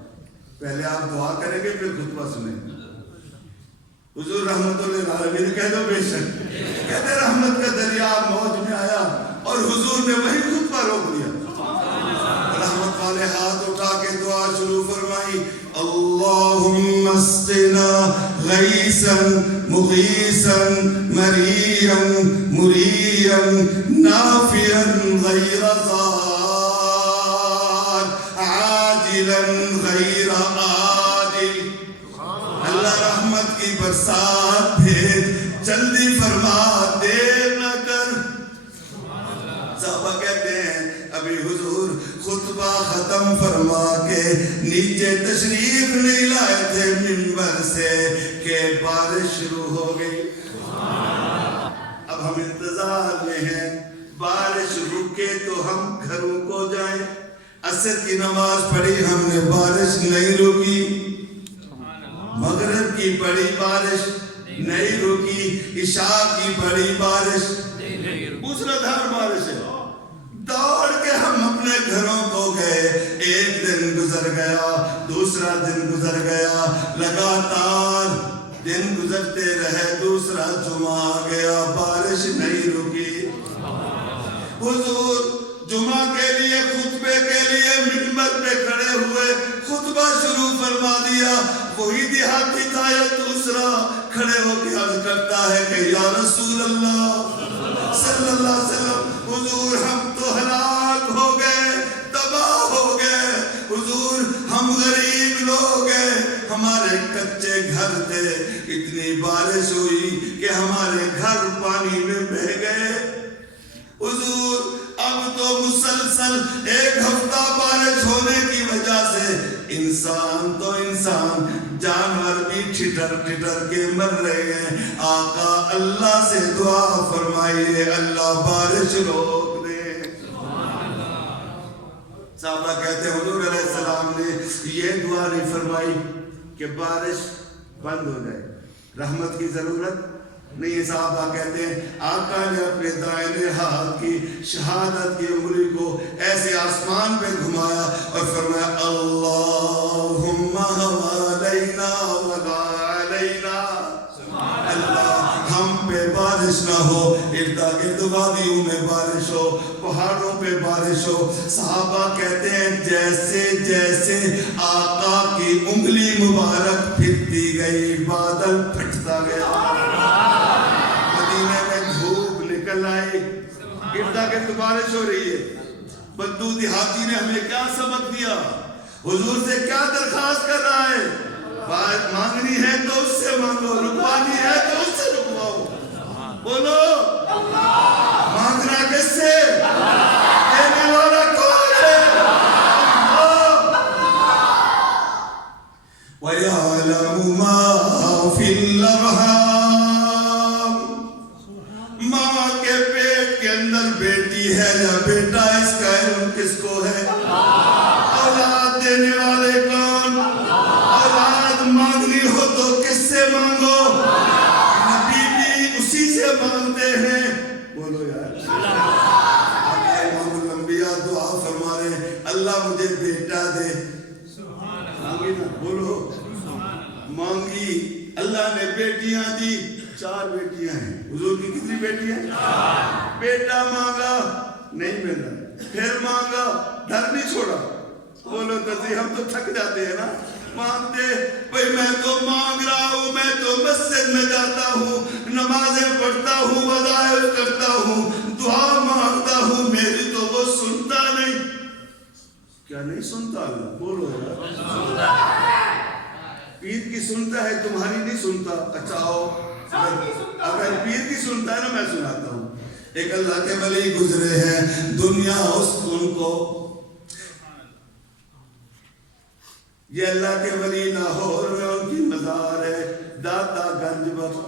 پہلے آپ دعا کریں گے پھر خطبہ سنیں حضور رحمت اللہ علیہ کہہ دو بے شک کہتے رحمت کا دریا موج میں آیا اور حضور نے وہی خطبہ روک دیا رحمت والے ہاتھ اٹھا کے دعا شروع فرمائی اللہم اسقنا غیثا مغیثا مریا مریا نافعا غیر ضار عاجلا غیر عاجل اللہ رحمت کی برسات بھیج جلدی فرما دیر نہ کر صحابہ کہتے ہیں ابھی حضور خطبہ ختم فرما کے نیچے تشریف نہیں لائے تھے منبر سے کہ بارش شروع ہو گئی اب ہم انتظار میں ہیں بارش رکے تو ہم گھروں کو جائیں عصر کی نماز پڑھی ہم نے بارش نہیں رکی مغرب کی پڑھی بارش نہیں رکی عشاء کی پڑھی بارش دوسرا دھار بارش ہے دوڑ کے ہم اپنے گھروں کو گئے ایک دن گزر گیا دوسرا دن گزر گیا لگاتار دن گزرتے رہے دوسرا جمعہ آ گیا بارش نہیں رکی حضور جمعہ کے لیے خطبے کے لیے منبر پہ کھڑے ہوئے خطبہ شروع فرما دیا وہی دیہاتی تھا یا دوسرا کھڑے ہو کے عرض کرتا ہے کہ یا رسول اللہ صلی اللہ علیہ وسلم، حضور ہم تو ہلاک ہو گئے، تباہ ہو گئے، حضور ہم غریب لوگ ہیں، ہمارے کچے گھر تھے، اتنی بارش ہوئی کہ ہمارے گھر پانی میں بہہ گئے، حضور اب تو مسلسل 1 ہفتہ بارش ہونے کی وجہ سے انسان تو انسان، جانور بھی ٹھٹر ٹھٹر کے مر رہے ہیں، آقا اللہ سے دعا فرمائیے اللہ بارش روک دے۔ صحابہ کہتے ہیں حضور علیہ السلام نے یہ دعا نہیں فرمائی کہ بارش بند ہو جائے، رحمت کی ضرورت نہیں ہے۔ صحابہ کہتے ہیں آقا نے اپنے دائنے ہاتھ کی شہادت کی انگلی کو ایسے آسمان پہ گھمایا اور فرمایا اللہم علینا ولا علینا، اللہ ہم پہ بارش نہ ہو، اردا گرد وادیوں میں بارش ہو، پہاڑوں پہ بارش ہو۔ صحابہ کہتے ہیں جیسے جیسے آقا کی انگلی مبارک پھرتی گئی بادل پھٹتا گیا، مدینے میں دھوپ نکل آئی، اردا گرد بارش ہو رہی ہے۔ بدو دیہاتی نے ہمیں کیا سبق دیا؟ حضور سے کیا درخواست کر رہا ہے؟ بات مانگنی ہے تو اس سے مانگو، رکوانی ہے تو اس سے رکواؤ، بولو مانگنا کس سے؟ دینے والا کون ہے؟ وَيَعْلَمُ مَا فِي الْأَرْحَامِ، ماں کے پیٹ کے اندر بیٹی ہے یا بیٹا، اس کا علم کس کو ہے؟ اولاد دینے والے کون؟ اولاد مانگنی ہو تو کس سے مانگو؟ نبی بھی اسی سے مانگتے ہیں، بولو یار۔ آقا امام الانبیاء دعا فرما رہے ہیں اللہ مجھے بیٹا دے، مانگی نا، بولو مانگی، اللہ نے بیٹیاں دی، 4 بیٹیاں ہیں، حضور کی کتنی بیٹیاں؟ بیٹا مانگا نہیں ملا، پھر مانگا گھر نہیں چھوڑا، بولو تذی ہم تو تھک جاتے ہیں نا مانگتے، بھئی میں تو مانگ رہا ہوں، میں تو مسجد میں جاتا ہوں، نمازیں پڑھتا ہوں، وظائف کرتا ہوں، دعا مانگتا ہوں، میری تو وہ سنتا نہیں۔ کیا نہیں سنتا اللہ؟ بولو پیر کی سنتا ہے، تمہاری نہیں سنتا۔ اچھا آؤ، اگر پیر کی سنتا ہے نا میں سناتا ہوں۔ ایک اللہ کے ولی گزرے ہیں، دنیا اس ان کو، یہ اللہ کے ولی لاہور میں ان کی مزار ہے، داتا گنج بخش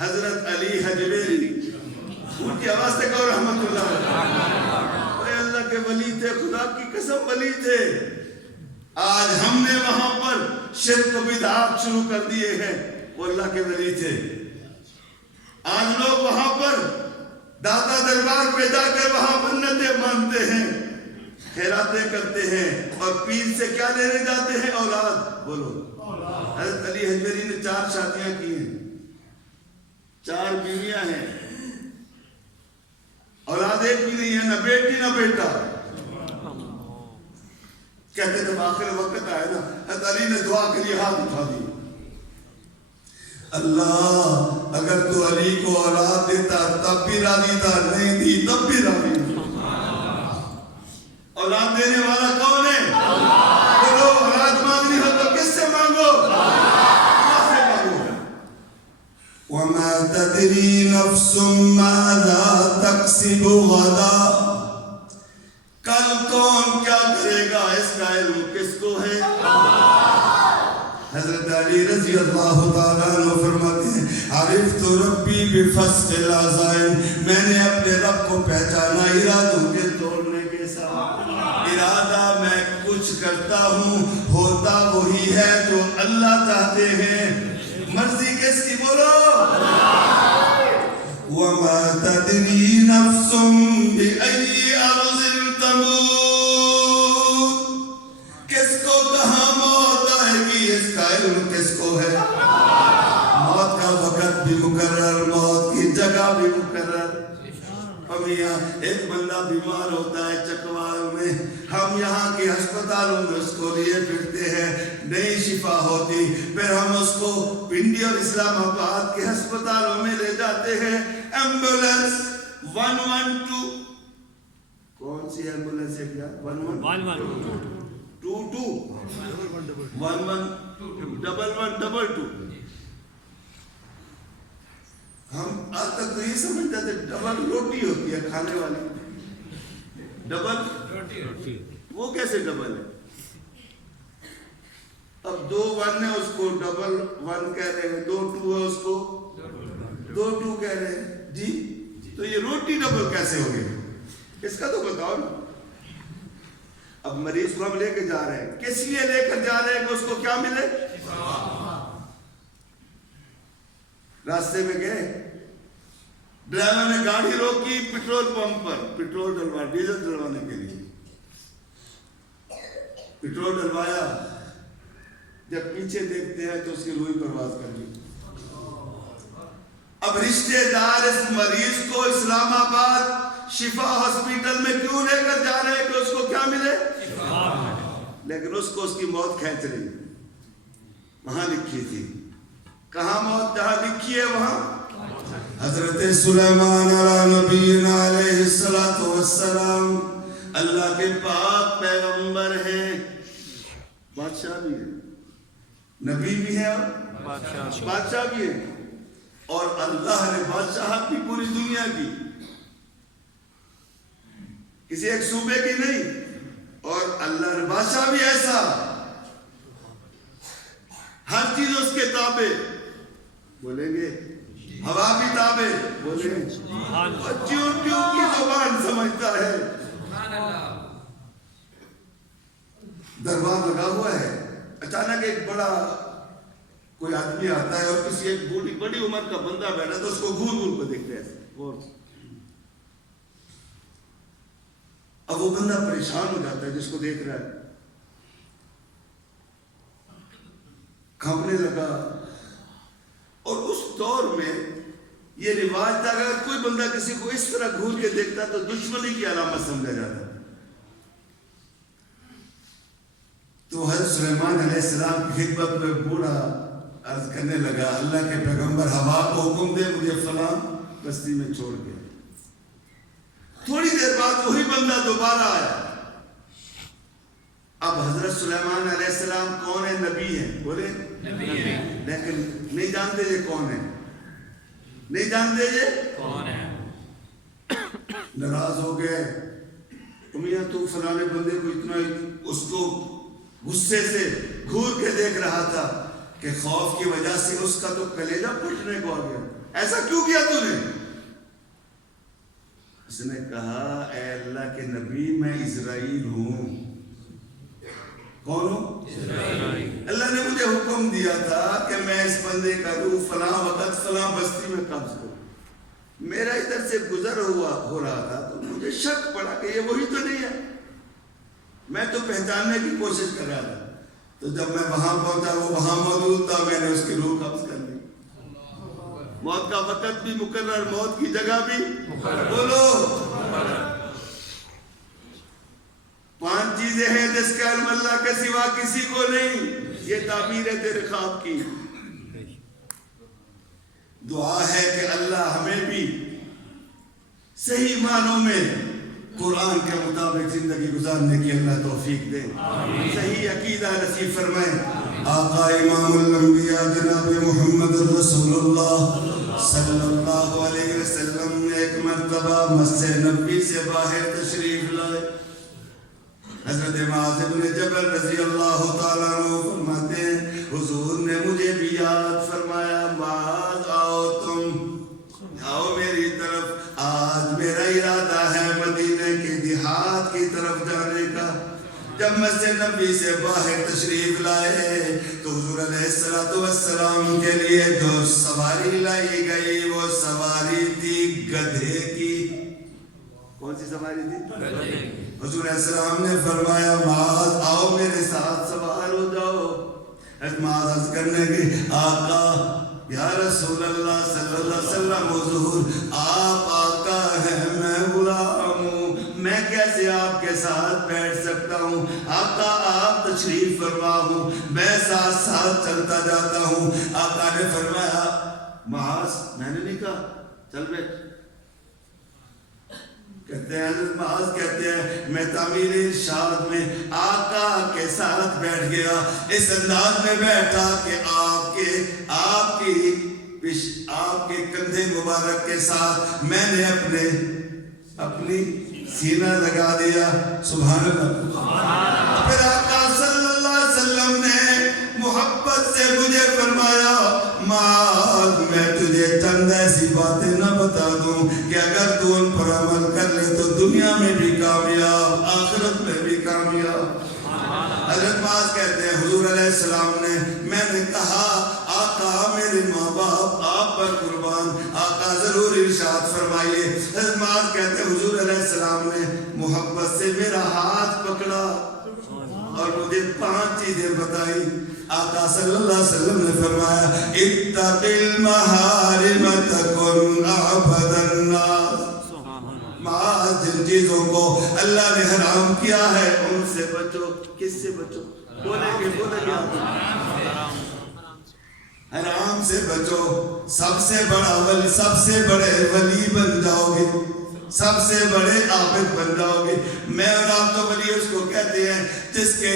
حضرت علی حجویری، ان کی آواز سے کہو رحمت اللہ علیہ، اے اللہ کے ولی تھے، خدا کی قسم ولی تھے۔ آج ہم نے وہاں پر شرک و بدعات شروع کر دیے ہیں، وہ اللہ کے ولی تھے۔ آج لوگ وہاں پر داتا دربار پہ جا کر وہاں منتیں مانتے ہیں، خیراتیں کرتے ہیں، اور پیر سے کیا لینے جاتے ہیں؟ اولاد، بولو۔ حضرت علی حجویری نے 4 شادیاں کی ہیں، 4 بیویاں ہیں، اولاد ایک بھی نہیں ہے، نہ بیٹی نہ بیٹا۔ کہتے جب آخر وقت آئے نا، حضرت علی نے دعا کے لیے ہاتھ اٹھا دی، اللہ اگر تو علی کو اولاد دیتا تب بھی راضی تھا، نہیں دی تب بھی راضی تھا۔ اولاد دینے والا کون ہے؟ بولو اولاد مانگنی ہو تو کس سے مانگو؟ اللہ سے مانگو۔ وَمَا تَدْرِي نَفْسٌ مَاذَا تَكْسِبُ غَدًا، کل کون کیا کرے گا اس کا علم کس کو ہے؟ حضرت علی رضی اللہ تعالیٰ عنہ فرماتے ہیں عرفت ربی بفسق العزائم، میں نے اپنے رب کو پہچانا ارادوں کے توڑنے کے ساتھ۔ ارادہ میں کچھ کرتا ہوں، ہوتا وہی ہے جو اللہ چاہتے ہیں، مرضی کس کی؟ بولو وَمَا تَدْرِي نَفْسٌ بِأَيِّ أَرْضٍ تَمُوتُ، کس کو کہاں موت آئے گی اس کا علم کس کو ہے؟ موت کا وقت بھی مقرر، موت کی جگہ بھی مقرر۔ اب یہاں ایک بندہ بیمار ہوتا ہے چکوال میں، ہم یہاں کے ہسپتالوں میں اس کو لیے پھرتے ہیں، نہیں شفا ہوتی، پھر ہم اس کو پنڈی اور اسلام آباد کے ہسپتالوں میں لے جاتے ہیں۔ ایمبولنس 112، کون سی ایمبولنس ہے کیا؟ 1122 ہم آج تک تو یہ سمجھتے تھے ڈبل روٹی ہوتی ہے کھانے والی، ڈبل روٹی، وہ کیسے ڈبل ہے؟ اب 2 1 ہے اس کو ڈبل 1 کہہ رہے ہیں، 2 2 ہے اس کو 2 2 کہہ رہے ہیں جی، تو یہ روٹی ڈبل کیسے ہو گئی؟ اس کا تو بتاؤ نا۔ اب مریض کو ہم لے کے جا رہے ہیں، کس لیے لے کر جا رہے ہیں کہ اس کو کیا ملے؟ راستے میں گئے، ڈرائیور نے گاڑی روکی پیٹرول پمپ پر، پیٹرول ڈلوا، ڈیزل ڈلوانے کے لیے پیٹرول ڈلوایا، جب پیچھے دیکھتے ہیں تو اس کی روئی پرواز کر لی۔ اب رشتے دار اس مریض کو اسلام آباد شفا ہاسپٹل میں کیوں لے کر جا رہے ہیں کہ اس کو کیا ملے؟ لیکن اس کو اس کی موت کھینچ رہی، وہاں لکھی تھی، کہاں موت جہاں لکھی ہے وہاں حضرت سلیمان علی نبینا علیہ السلام اللہ کے پاک پیغمبر ہیں، بادشاہ بھی ہے، نبی بھی ہے، بادشاہ بھی ہے، اور اللہ نے بادشاہت بھی پوری دنیا کی، کسی ایک صوبے کی نہیں، اور اللہ نے بادشاہ بھی ایسا ہر چیز اس کے تابع، بولیں گے ہوا بھی تابع، بولیں اور ٹیو ٹیو کی زبان سمجھتا ہے، دربار لگا ہوا ہے، اچانک ایک بڑا کوئی آدمی آتا ہے اور کسی ایک بڑی عمر کا بندہ بیٹھا تو اس کو گھور گھور کو دیکھتے ہیں، اب وہ بندہ پریشان ہو جاتا ہے جس کو دیکھ رہا ہے، کھانپنے لگا، اور اس دور میں یہ رواج تھا اگر کوئی بندہ کسی کو اس طرح گھور کے دیکھتا تو دشمنی کی علامت سمجھا جاتا۔ تو حضرت سلیمان علیہ السلام کی خدمت میں بوڑھا عرض کرنے لگا، اللہ کے پیغمبر ہوا کو حکم دے مجھے فلاں بستی میں چھوڑ کے۔ تھوڑی دیر بعد وہی بندہ دوبارہ آیا۔ اب حضرت سلیمان علیہ السلام کون ہے؟ نبی ہے، بولے نبی ہے، لیکن نہیں جانتے یہ کون ہے، نہیں جانتے یہ کون ہے۔ ناراض ہو گئے، میاں تو فلانے بندے کو اتنا اس کو غصے سے گھور کے دیکھ رہا تھا کہ خوف کی وجہ سے اس کا تو کلیجہ پھٹنے کو آ گیا، ایسا کیوں کیا تو نے؟ اس نے کہا اے اللہ کے نبی میں اسرائیل ہوں۔ کون ہوں؟ اسرائیل۔ اللہ نے مجھے حکم دیا تھا کہ میں اس بندے کا روح فلاں وقت فلاں بستی میں قبض کروں، میرا ادھر سے گزر ہو رہا تھا تو مجھے شک پڑا کہ یہ وہی تو نہیں ہے، میں تو پہچاننے کی کوشش کر رہا تھا، تو جب میں وہاں پہنچا وہ وہاں موجود تھا، میں نے اس کی روح قبض کر لی۔ موت کا وقت بھی مقرر، موت کی جگہ بھی مقرر، بولو 5 چیزیں ہیں جس کا علم اللہ کے سوا کسی کو نہیں، یہ تعبیر ہے تیرے خواب کی۔ دعا ہے کہ اللہ ہمیں بھی صحیح معنوں میں قرآن کے مطابق زندگی گزارنے کی اللہ توفیق دے، صحیح عقیدہ نصیب فرمائے۔ آقا امام الانبیاء جناب محمد رسول اللہ صلی اللہ علیہ وسلم نے ایک مرتبہ مسجد نبوی سے باہر تشریف لائے۔ حضرت معاذ بن جبل رضی اللہ تعالیٰ عنہ فرماتے ہیں حضور نے مجھے بھی یاد فرمایا، معاذ آؤ تم آؤ میری طرف، آج میرا ارادہ ہے مدینے کے دیہات کی طرف جانے کا۔ جب مسجد نبی سے باہر تشریف لائے تو حضور علیہ السلام کے لیے جو سواری لائی گئی وہ سواری تھی گدھے کی۔ کون سی سواری تھی؟ گدھے۔ حضور علیہ السلام نے فرمایا معاذ آؤ میرے ساتھ سوار ہو جاؤ۔ معاذ عرض کرنے کے آقا یا رسول اللہ صلی اللہ علیہ وسلم حضور آپ آقا ہیں میں غلام ہوں، میں کیسے آپ کے ساتھ بیٹھ سکتا ہوں؟ آقا آپ تشریف فرما ہوں، میں ساتھ ساتھ چلتا جاتا ہوں۔ آقا نے فرمایا معاذ، میں نے نہیں کہا چل بیٹھ، کہتے ہیں حضرت معاذ کہتے ہیں میں تعمیر ارشاد میں آقا کے ساتھ بیٹھ گیا، اس انداز میں بیٹھا کہ آپ کے کندھے مبارک کے ساتھ میں نے اپنی سینہ لگا دیا۔ سبحان اللہ۔ پھر آقا صلی اللہ علیہ وسلم نے محبت سے مجھے فرمایا معاذ میں تجھے چند ایسی باتیں نہ بتا دوں کہ اگر تو ان پر عمل کر لے تو دنیا میں بھی کامیاب آخرت میں بھی کامیاب۔ حضرت معاذ کہتے ہیں حضور علیہ السلام نے، میں نے کہا آقا میرے ماں باپ آپ پر قربان، آقا ضرور ارشاد فرمائیے۔ حضرت معاذ کہتے ہیں حضور علیہ السلام نے محبت سے میرا ہاتھ پکڑا اور مجھے 5 چیزیں بتائی۔ آقا صلی اللہ علیہ وسلم نے فرمایا اتق المحارم تکن اعبد الناس، معاذ جن چیزوں کو اللہ نے حرام کیا ہے ان سے بچو۔ کس سے بچو؟ بولیں گے حرام سے بچو، سب سے بڑا ولی، سب سے بڑے ولی بن جاؤ گے، سب سے بڑے عابد بن جاؤ گے۔ میں اور آپ تو ولی اس کو کہتے ہیں جس کے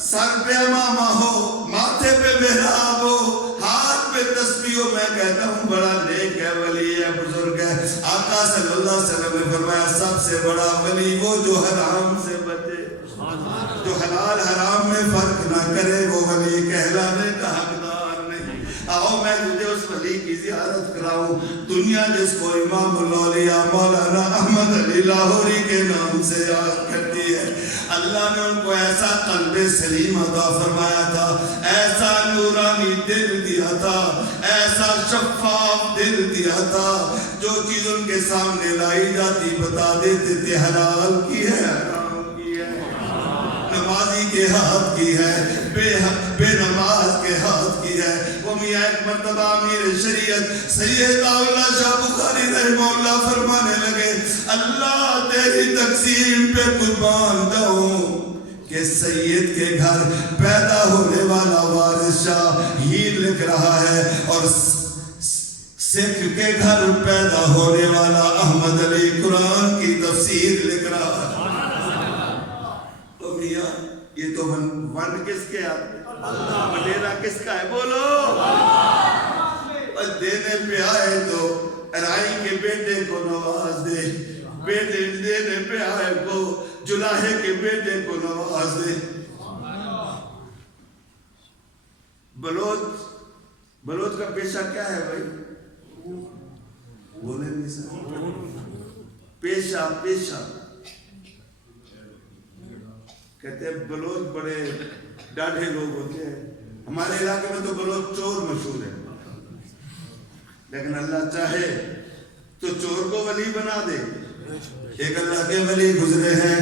سر پہ امامہ ہو، ماتھے پہ محراب ہو، ہاتھ پہ تسبیح ہو، میں کہتا ہوں بڑا نیک ہے، ولی ہے، بزرگ ہے۔ آقا صلی اللہ علیہ وسلم نے فرمایا سب سے بڑا ولی وہ جو حرام سے بچے، جو حلال حرام میں فرق نہ کرے، وہ ولی کہلانے کا حقدار نہیں۔ آؤ میں تجھے اس ولی کی زیارت کراؤں۔ دنیا جس کو امام الاولیاء مولانا احمد علی لاہوری کے نام سے یاد کرتی ہے، اللہ نے ان کو ایسا قلب سلیم عطا فرمایا تھا، ایسا نورانی دل دیا تھا، ایسا شفاف دل دیا تھا، جو چیز ان کے سامنے لائی جاتی بتا دیتے تھے حلال کی ہے، حرام کی ہے، نمازی کے ہاتھ کی ہے، بے نماز کے ہاتھ کی ہے۔ وہ میاں ایک مرتبہ امیر شریعت سید اللہ شاہ بخاری رحمہ اللہ فرمانے لگے اللہ تیری تقسیم پہ قربان جاؤں کہ سید کے گھر پیدا ہونے والا وارث شاہ ہیر لکھ رہا ہے اور سکھ کے گھر پیدا ہونے والا احمد علی قرآن کی تفسیر لکھ رہا ہے۔ تو میاں یہ تو ون کس کے آتے، وڈیرا کس کا ہے؟ بولو۔ اور دینے پہ آئے تو رائی کے بیٹے کو نواز دے، بیٹے دینے پہ آئے کو جلاہے کے بیٹے کو نواز دے۔ بلوچ کا پیشہ کیا ہے بھائی؟ بولے نہیں سر، پیشہ کہتے ہیں بلوچ بڑے ڈاڑھے لوگ ہوتے ہیں۔ ہمارے علاقے میں تو بلوچ چور مشہور ہے، لیکن اللہ چاہے تو چور کو ولی بنا دے۔ ایک اللہ کے ولی گزرے ہیں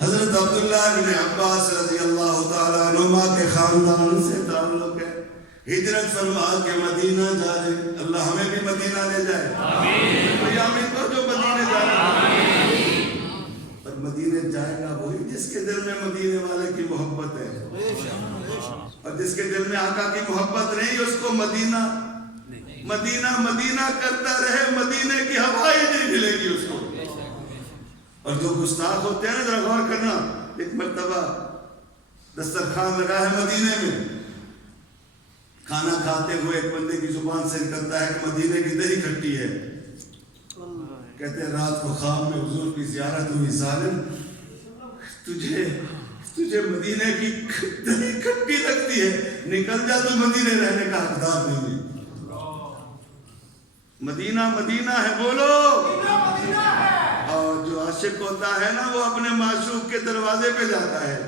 حضرت عبداللہ بن عباس رضی اللہ تعالیٰ عنہما کے خاندان سے تعلق ہے، ہجرت فرما کے مدینہ جا رہے، اللہ ہمیں بھی مدینہ لے جائے، آمین کو جو مدینہ جا رہے۔ اور مدینہ جائے گا وہی جس کے دل میں مدینے والے کی محبت ہے، اور جس کے دل میں آقا کی محبت نہیں اس کو مدینہ کرتا رہے، مدینے کی ہوا ہی نہیں ملے گی اس کو۔ اور جو گستاخ ہوتے ہیں نا، ذرا غور کرنا، ایک مرتبہ دسترخوان لگا ہے مدینے میں، کھانا کھاتے ہوئے ایک بندے کی زبان سے نکلتا ہے کہ مدینے کی دہی کھٹی ہے۔ کہتے ہیں رات کو خواب میں حضور کی زیارت ہوئی، ظالم تجھے مدینے کی دہی کھٹی لگتی ہے، نکل جا تو مدینے رہنے کا حقدار نہیں۔ مدینہ ہے، بولو۔ اور جو عاشق ہوتا ہے نا وہ اپنے معشوق کے دروازے پہ جاتا ہے،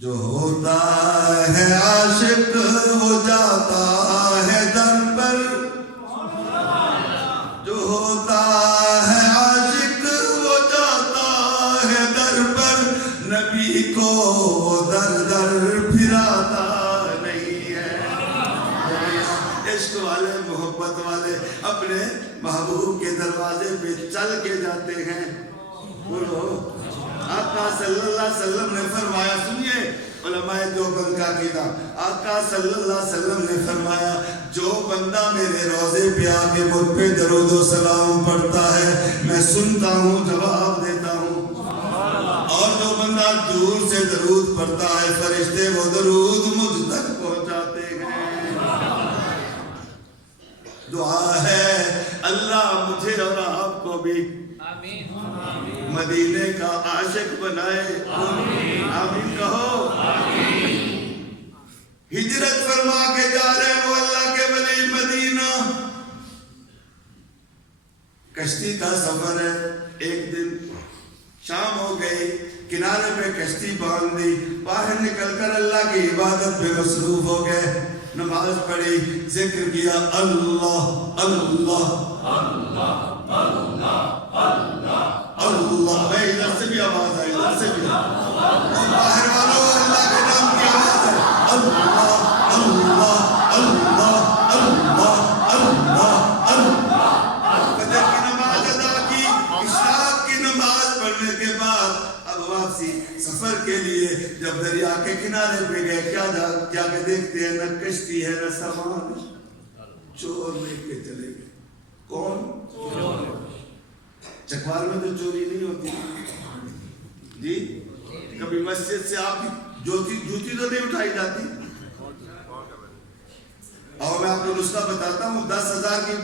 جو ہوتا ہے عاشق وہ جاتا ہے در پر، جو ہوتا ہے عاشق وہ جاتا ہے در پر، نبی کو وہ در در پھراتا نہیں ہے۔ اپنے محبوب کے دروازے پہ چل کے جاتے ہیں. بولو آقا صلی اللہ علیہ وسلم نے فرمایا, سنیے علماء دیوبند کا عقیدہ, آقا صلی اللہ علیہ وسلم نے فرمایا جو بندہ میرے روضے پہ آ کے مجھ پہ درود و سلام پڑھتا ہے میں سنتا ہوں, جواب دیتا ہوں, اور جو بندہ دور سے درود پڑھتا ہے فرشتے وہ درود مجھ تک پہنچاتے ہیں. دعا ہے اللہ مجھے اور آپ کو بھی مدینے کا عاشق بنائے. آمین کہو. ہجرت فرما کے جا رہے ہیں وہ اللہ کے ولی مدینہ, کشتی کا سفر ہے. ایک دن شام ہو گئی, کنارے پہ کشتی باندھ دی, باہر نکل کر اللہ کی عبادت پہ مصروف ہو گئے. نماز پڑھی, ذکر کیا, اللہ اللہ اللہ اللہ اللہ. بھائی ادھر سے بھی آواز آئی, ادھر سے بھی, اور باہر والوں اللہ کے نام کی آواز ہے, اللہ اللہ اللہ اللہ اللہ اللہ. فجر کی نماز ادا کی, عشاء کی نماز پڑھنے کے بعد اب واپسی سفر کے لیے جب دریا کے کنارے پہ گئے, کیا جا کے دیکھتے ہیں نہ کشتی ہے نہ سامان, چور لے کے چلے گئے. کون؟ چور. چکوال میں تو چوری نہیں ہوتی جی, کبھی مسجد سے آپ کی جوتی تو نہیں اٹھائی جاتی. اور میں آپ کو نسخہ بتاتا ہوں, 10,000 کی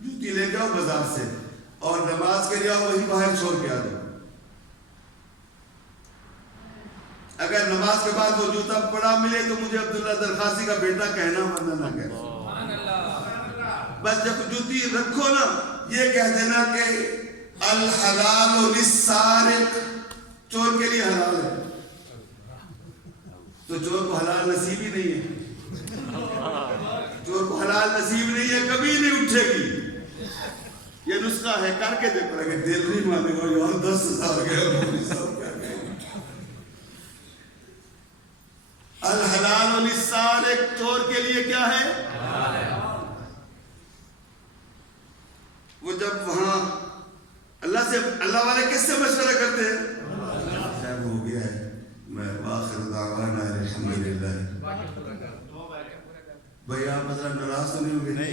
جوتی لے جاؤ بازار سے اور نماز کے لیے وہی باہر چھوڑ کے آ جاؤ. اگر نماز کے بعد وہ جوتا پڑا ملے تو مجھے عبداللہ درخواسی کا بیٹا کہنا ورنہ نہ کہنا. بس جب جوتی رکھو نا یہ کہہ دینا کہ الحلال للسارق, چور کے لیے حلال ہے. تو چور کو حلال نصیب ہی نہیں ہے, چور کو حلال نصیب نہیں ہے, کبھی نہیں اٹھے گی. یہ نسخہ ہے, کر کے دیکھو, اگر دل نہیں مانے گا یار 10,000 گئے. الحلال للسارق, چور کے لیے کیا ہے؟ وہ جب وہاں اللہ والے کس سے مشورہ کرتے ہیں؟ ٹائم ہو گیا ہے, میں آخر دعوانا الحمدللہ. بھئی آپ حضرات ناراض تو نہیں ہوں گے؟ نہیں.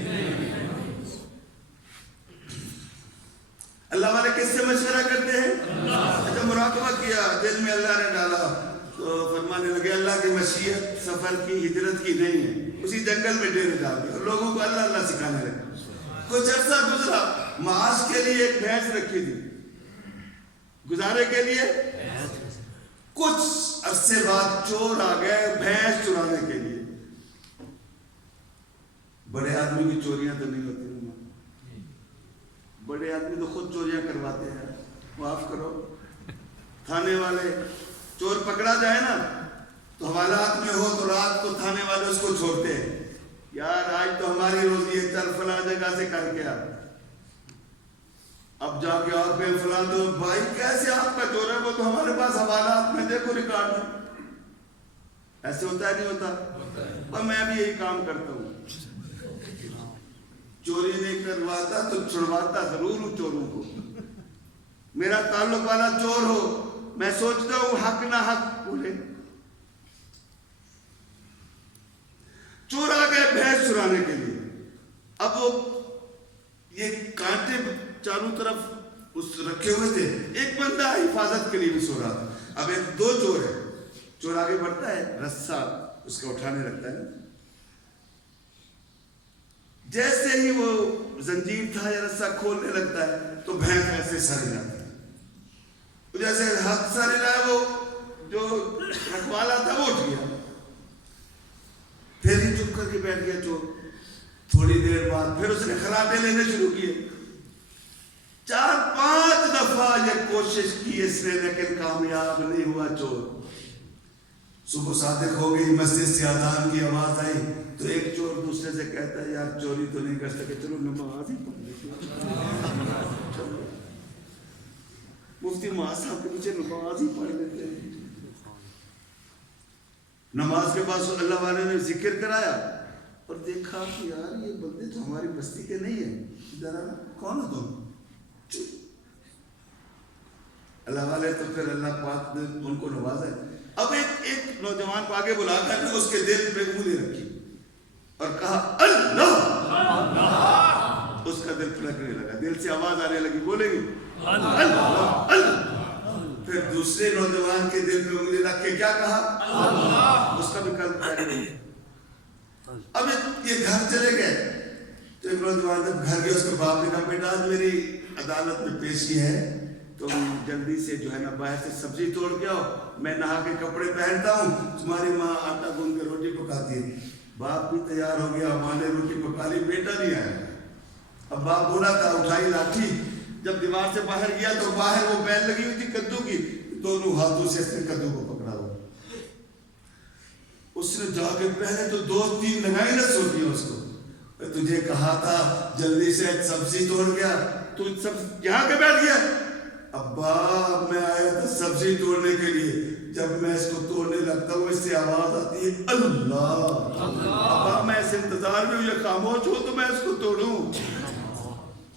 اللہ والے کس سے مشورہ کرتے ہیں؟ جب مراقبہ کیا دل میں اللہ نے ڈالا تو فرمانے لگے اللہ کی مشیت سفر کی ہجرت کی نہیں ہے. اسی جنگل میں ڈیرے ڈال دیا اور لوگوں کو اللہ اللہ سکھانے لگے. کچھ عرصہ گزرا, معاش کے لیے ایک بھینس رکھی تھی, گزارے کے لیے. کچھ عرصے بعد چور آ گئے بھینس چرانے کے لیے. بڑے آدمی کی چوریاں تو نہیں ہوتی, بڑے آدمی تو خود چوریاں کرواتے ہیں, معاف کرو. تھانے والے چور پکڑا جائے نا تو حوالات میں ہو تو رات کو تھانے والے اس کو چھوڑتے ہیں, یار آج تو ہماری روزی ہے, چل فلاں جگہ سے کر کے آ. اب جا کے آپ پہ فلاں تو بھائی کیسے آپ کا چور ہے, وہ تو ہمارے پاس حوالات میں دیکھو ریکارڈ میں. ایسے ہوتا ہے نہیں ہوتا؟ اور میں بھی یہی کام کرتا ہوں, چوری نہیں کرواتا تو چھڑواتا ضرور ہوں چوروں کو. میرا تعلق والا چور ہو میں سوچتا ہوں حق نہ حق بولے. چور آ گئے بھینس چرانے کے لیے. اب وہ یہ کانٹے چاروں طرف اس رکھے ہوئے تھے, ایک بندہ حفاظت کے لیے بھی سو رہا تھا. اب ایک دو چور ہے, چور آگے بڑھتا ہے, رسہ اس کا اٹھانے لگتا ہے. جیسے ہی وہ زنجیر تھا یا رسہ کھولنے لگتا ہے تو بھینس ایسے سر ہلاتا ہے. جیسے ہاتھ سر ہلایا وہ جو رکھوالا تھا وہ اٹھ گیا, پھر ہی چپ کر کے بیٹھ گیا چور. تھوڑی دیر بعد پھر اس نے خرابے لینے شروع کیے. 4-5 دفعہ یہ کوشش کی اس نے لیکن کامیاب نہیں ہوا چور. صبح صادق ہو گئی, مسجد سے اذان کی آواز آئی تو ایک چور دوسرے سے کہتا ہے یار چوری تو نہیں کر سکے, چلو نماز ہی پڑھ لیتے ہیں. مفتی معاذ صاحب کے پیچھے نماز ہی پڑھ لیتے ہیں. نماز کے بعد اللہ والے نے ذکر کرایا, اور دیکھا کہ یار یہ بندے تو ہماری بستی کے نہیں ہیں، ذرا کون ہو تم؟ اللہ والے تو پھر اللہ پاک نے ان کو نوازا ہے۔ اب ایک نوجوان کو آگے بلا کر اس کے دل پہ انگلی رکھی اور کہا اللہ، اس کا دل پھڑکنے لگا، دل سے آواز آنے لگی، بولے گی اللہ اللہ۔ پھر دوسرے نوجوان کے دل پہ انگلی رکھ کے کیا کہا؟ اللہ، اس کا بھی قلب پھڑک گیا۔ اب یہ گھر چلے گئے تو ایک نوجوان جب گھر گیا، اس کے باپ نے کہا بیٹا آج میری عدالت میں پیشی ہے، تم جلدی سے جو ہے نا باہر سے سبزی توڑ کے آؤ، میں نہا کے کپڑے پہنتا ہوں، تمہاری ماں آٹا گوندھ کے روٹی پکاتی ہے۔ باپ بھی تیار ہو گیا، ماں نے روٹی پکا لی، بیٹا نہیں آیا۔ اب باپ بولا تھا، اٹھائی لاٹھی، جب دیوار سے باہر گیا تو باہر وہ بیل لگی ہوئی تھی کدو کی، دونوں ہاتھوں سے اس نے کدو کو پکڑا ہوا۔ اس نے جا کے پہلے تو 2-3 لگائی نہ سوٹی اس کو، میں تجھے کہا تھا جلدی سے سبزی توڑ گیا، تو سب یہاں کے بیٹھ گیا۔ ابا میں آیا تھا سبزی توڑنے کے لیے، جب میں اس کو توڑنے لگتا ہوں اس سے آواز آتی ہے اللہ۔ ابا میں اس انتظار میں ہوں یہ خاموش ہو تو میں اس کو توڑوں۔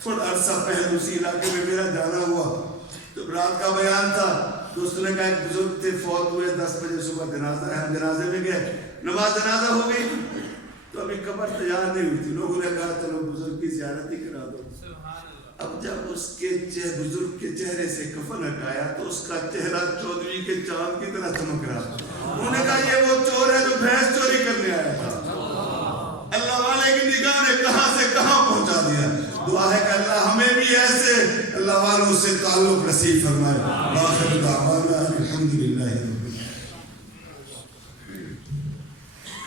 تھوڑا عرصہ پہلے اسی علاقے میں میرا جانا ہوا، تو رات کا بیان تھا، دوست نے کہا ایک بزرگ تھے فوت ہوئے، 10 بجے صبح جنازہ ہے، ہم جنازے میں گئے، نماز جنازہ ہو گئی تو ابھی قبر تیار نہیں ہوئی تھی، لوگوں نے کہا چلو بزرگ کی زیارت ہی کرا دو۔ اب جب اس کے بزرگ کے چہرے سے کفن ہٹایا تو اس کا چہرہ 14ویں کے چاند کی طرح چمک رہا۔ انہوں نے کہا یہ وہ چور ہے جو بھینس چوری کرنے آیا تھا۔ اللہ والے کی نگاہ نے کہاں سے کہاں پہنچا دیا۔ دعا ہے کہ اللہ ہمیں بھی ایسے اللہ والوں سے تعلق نصیب فرمائے۔ آخر دعوانا الحمدللہ۔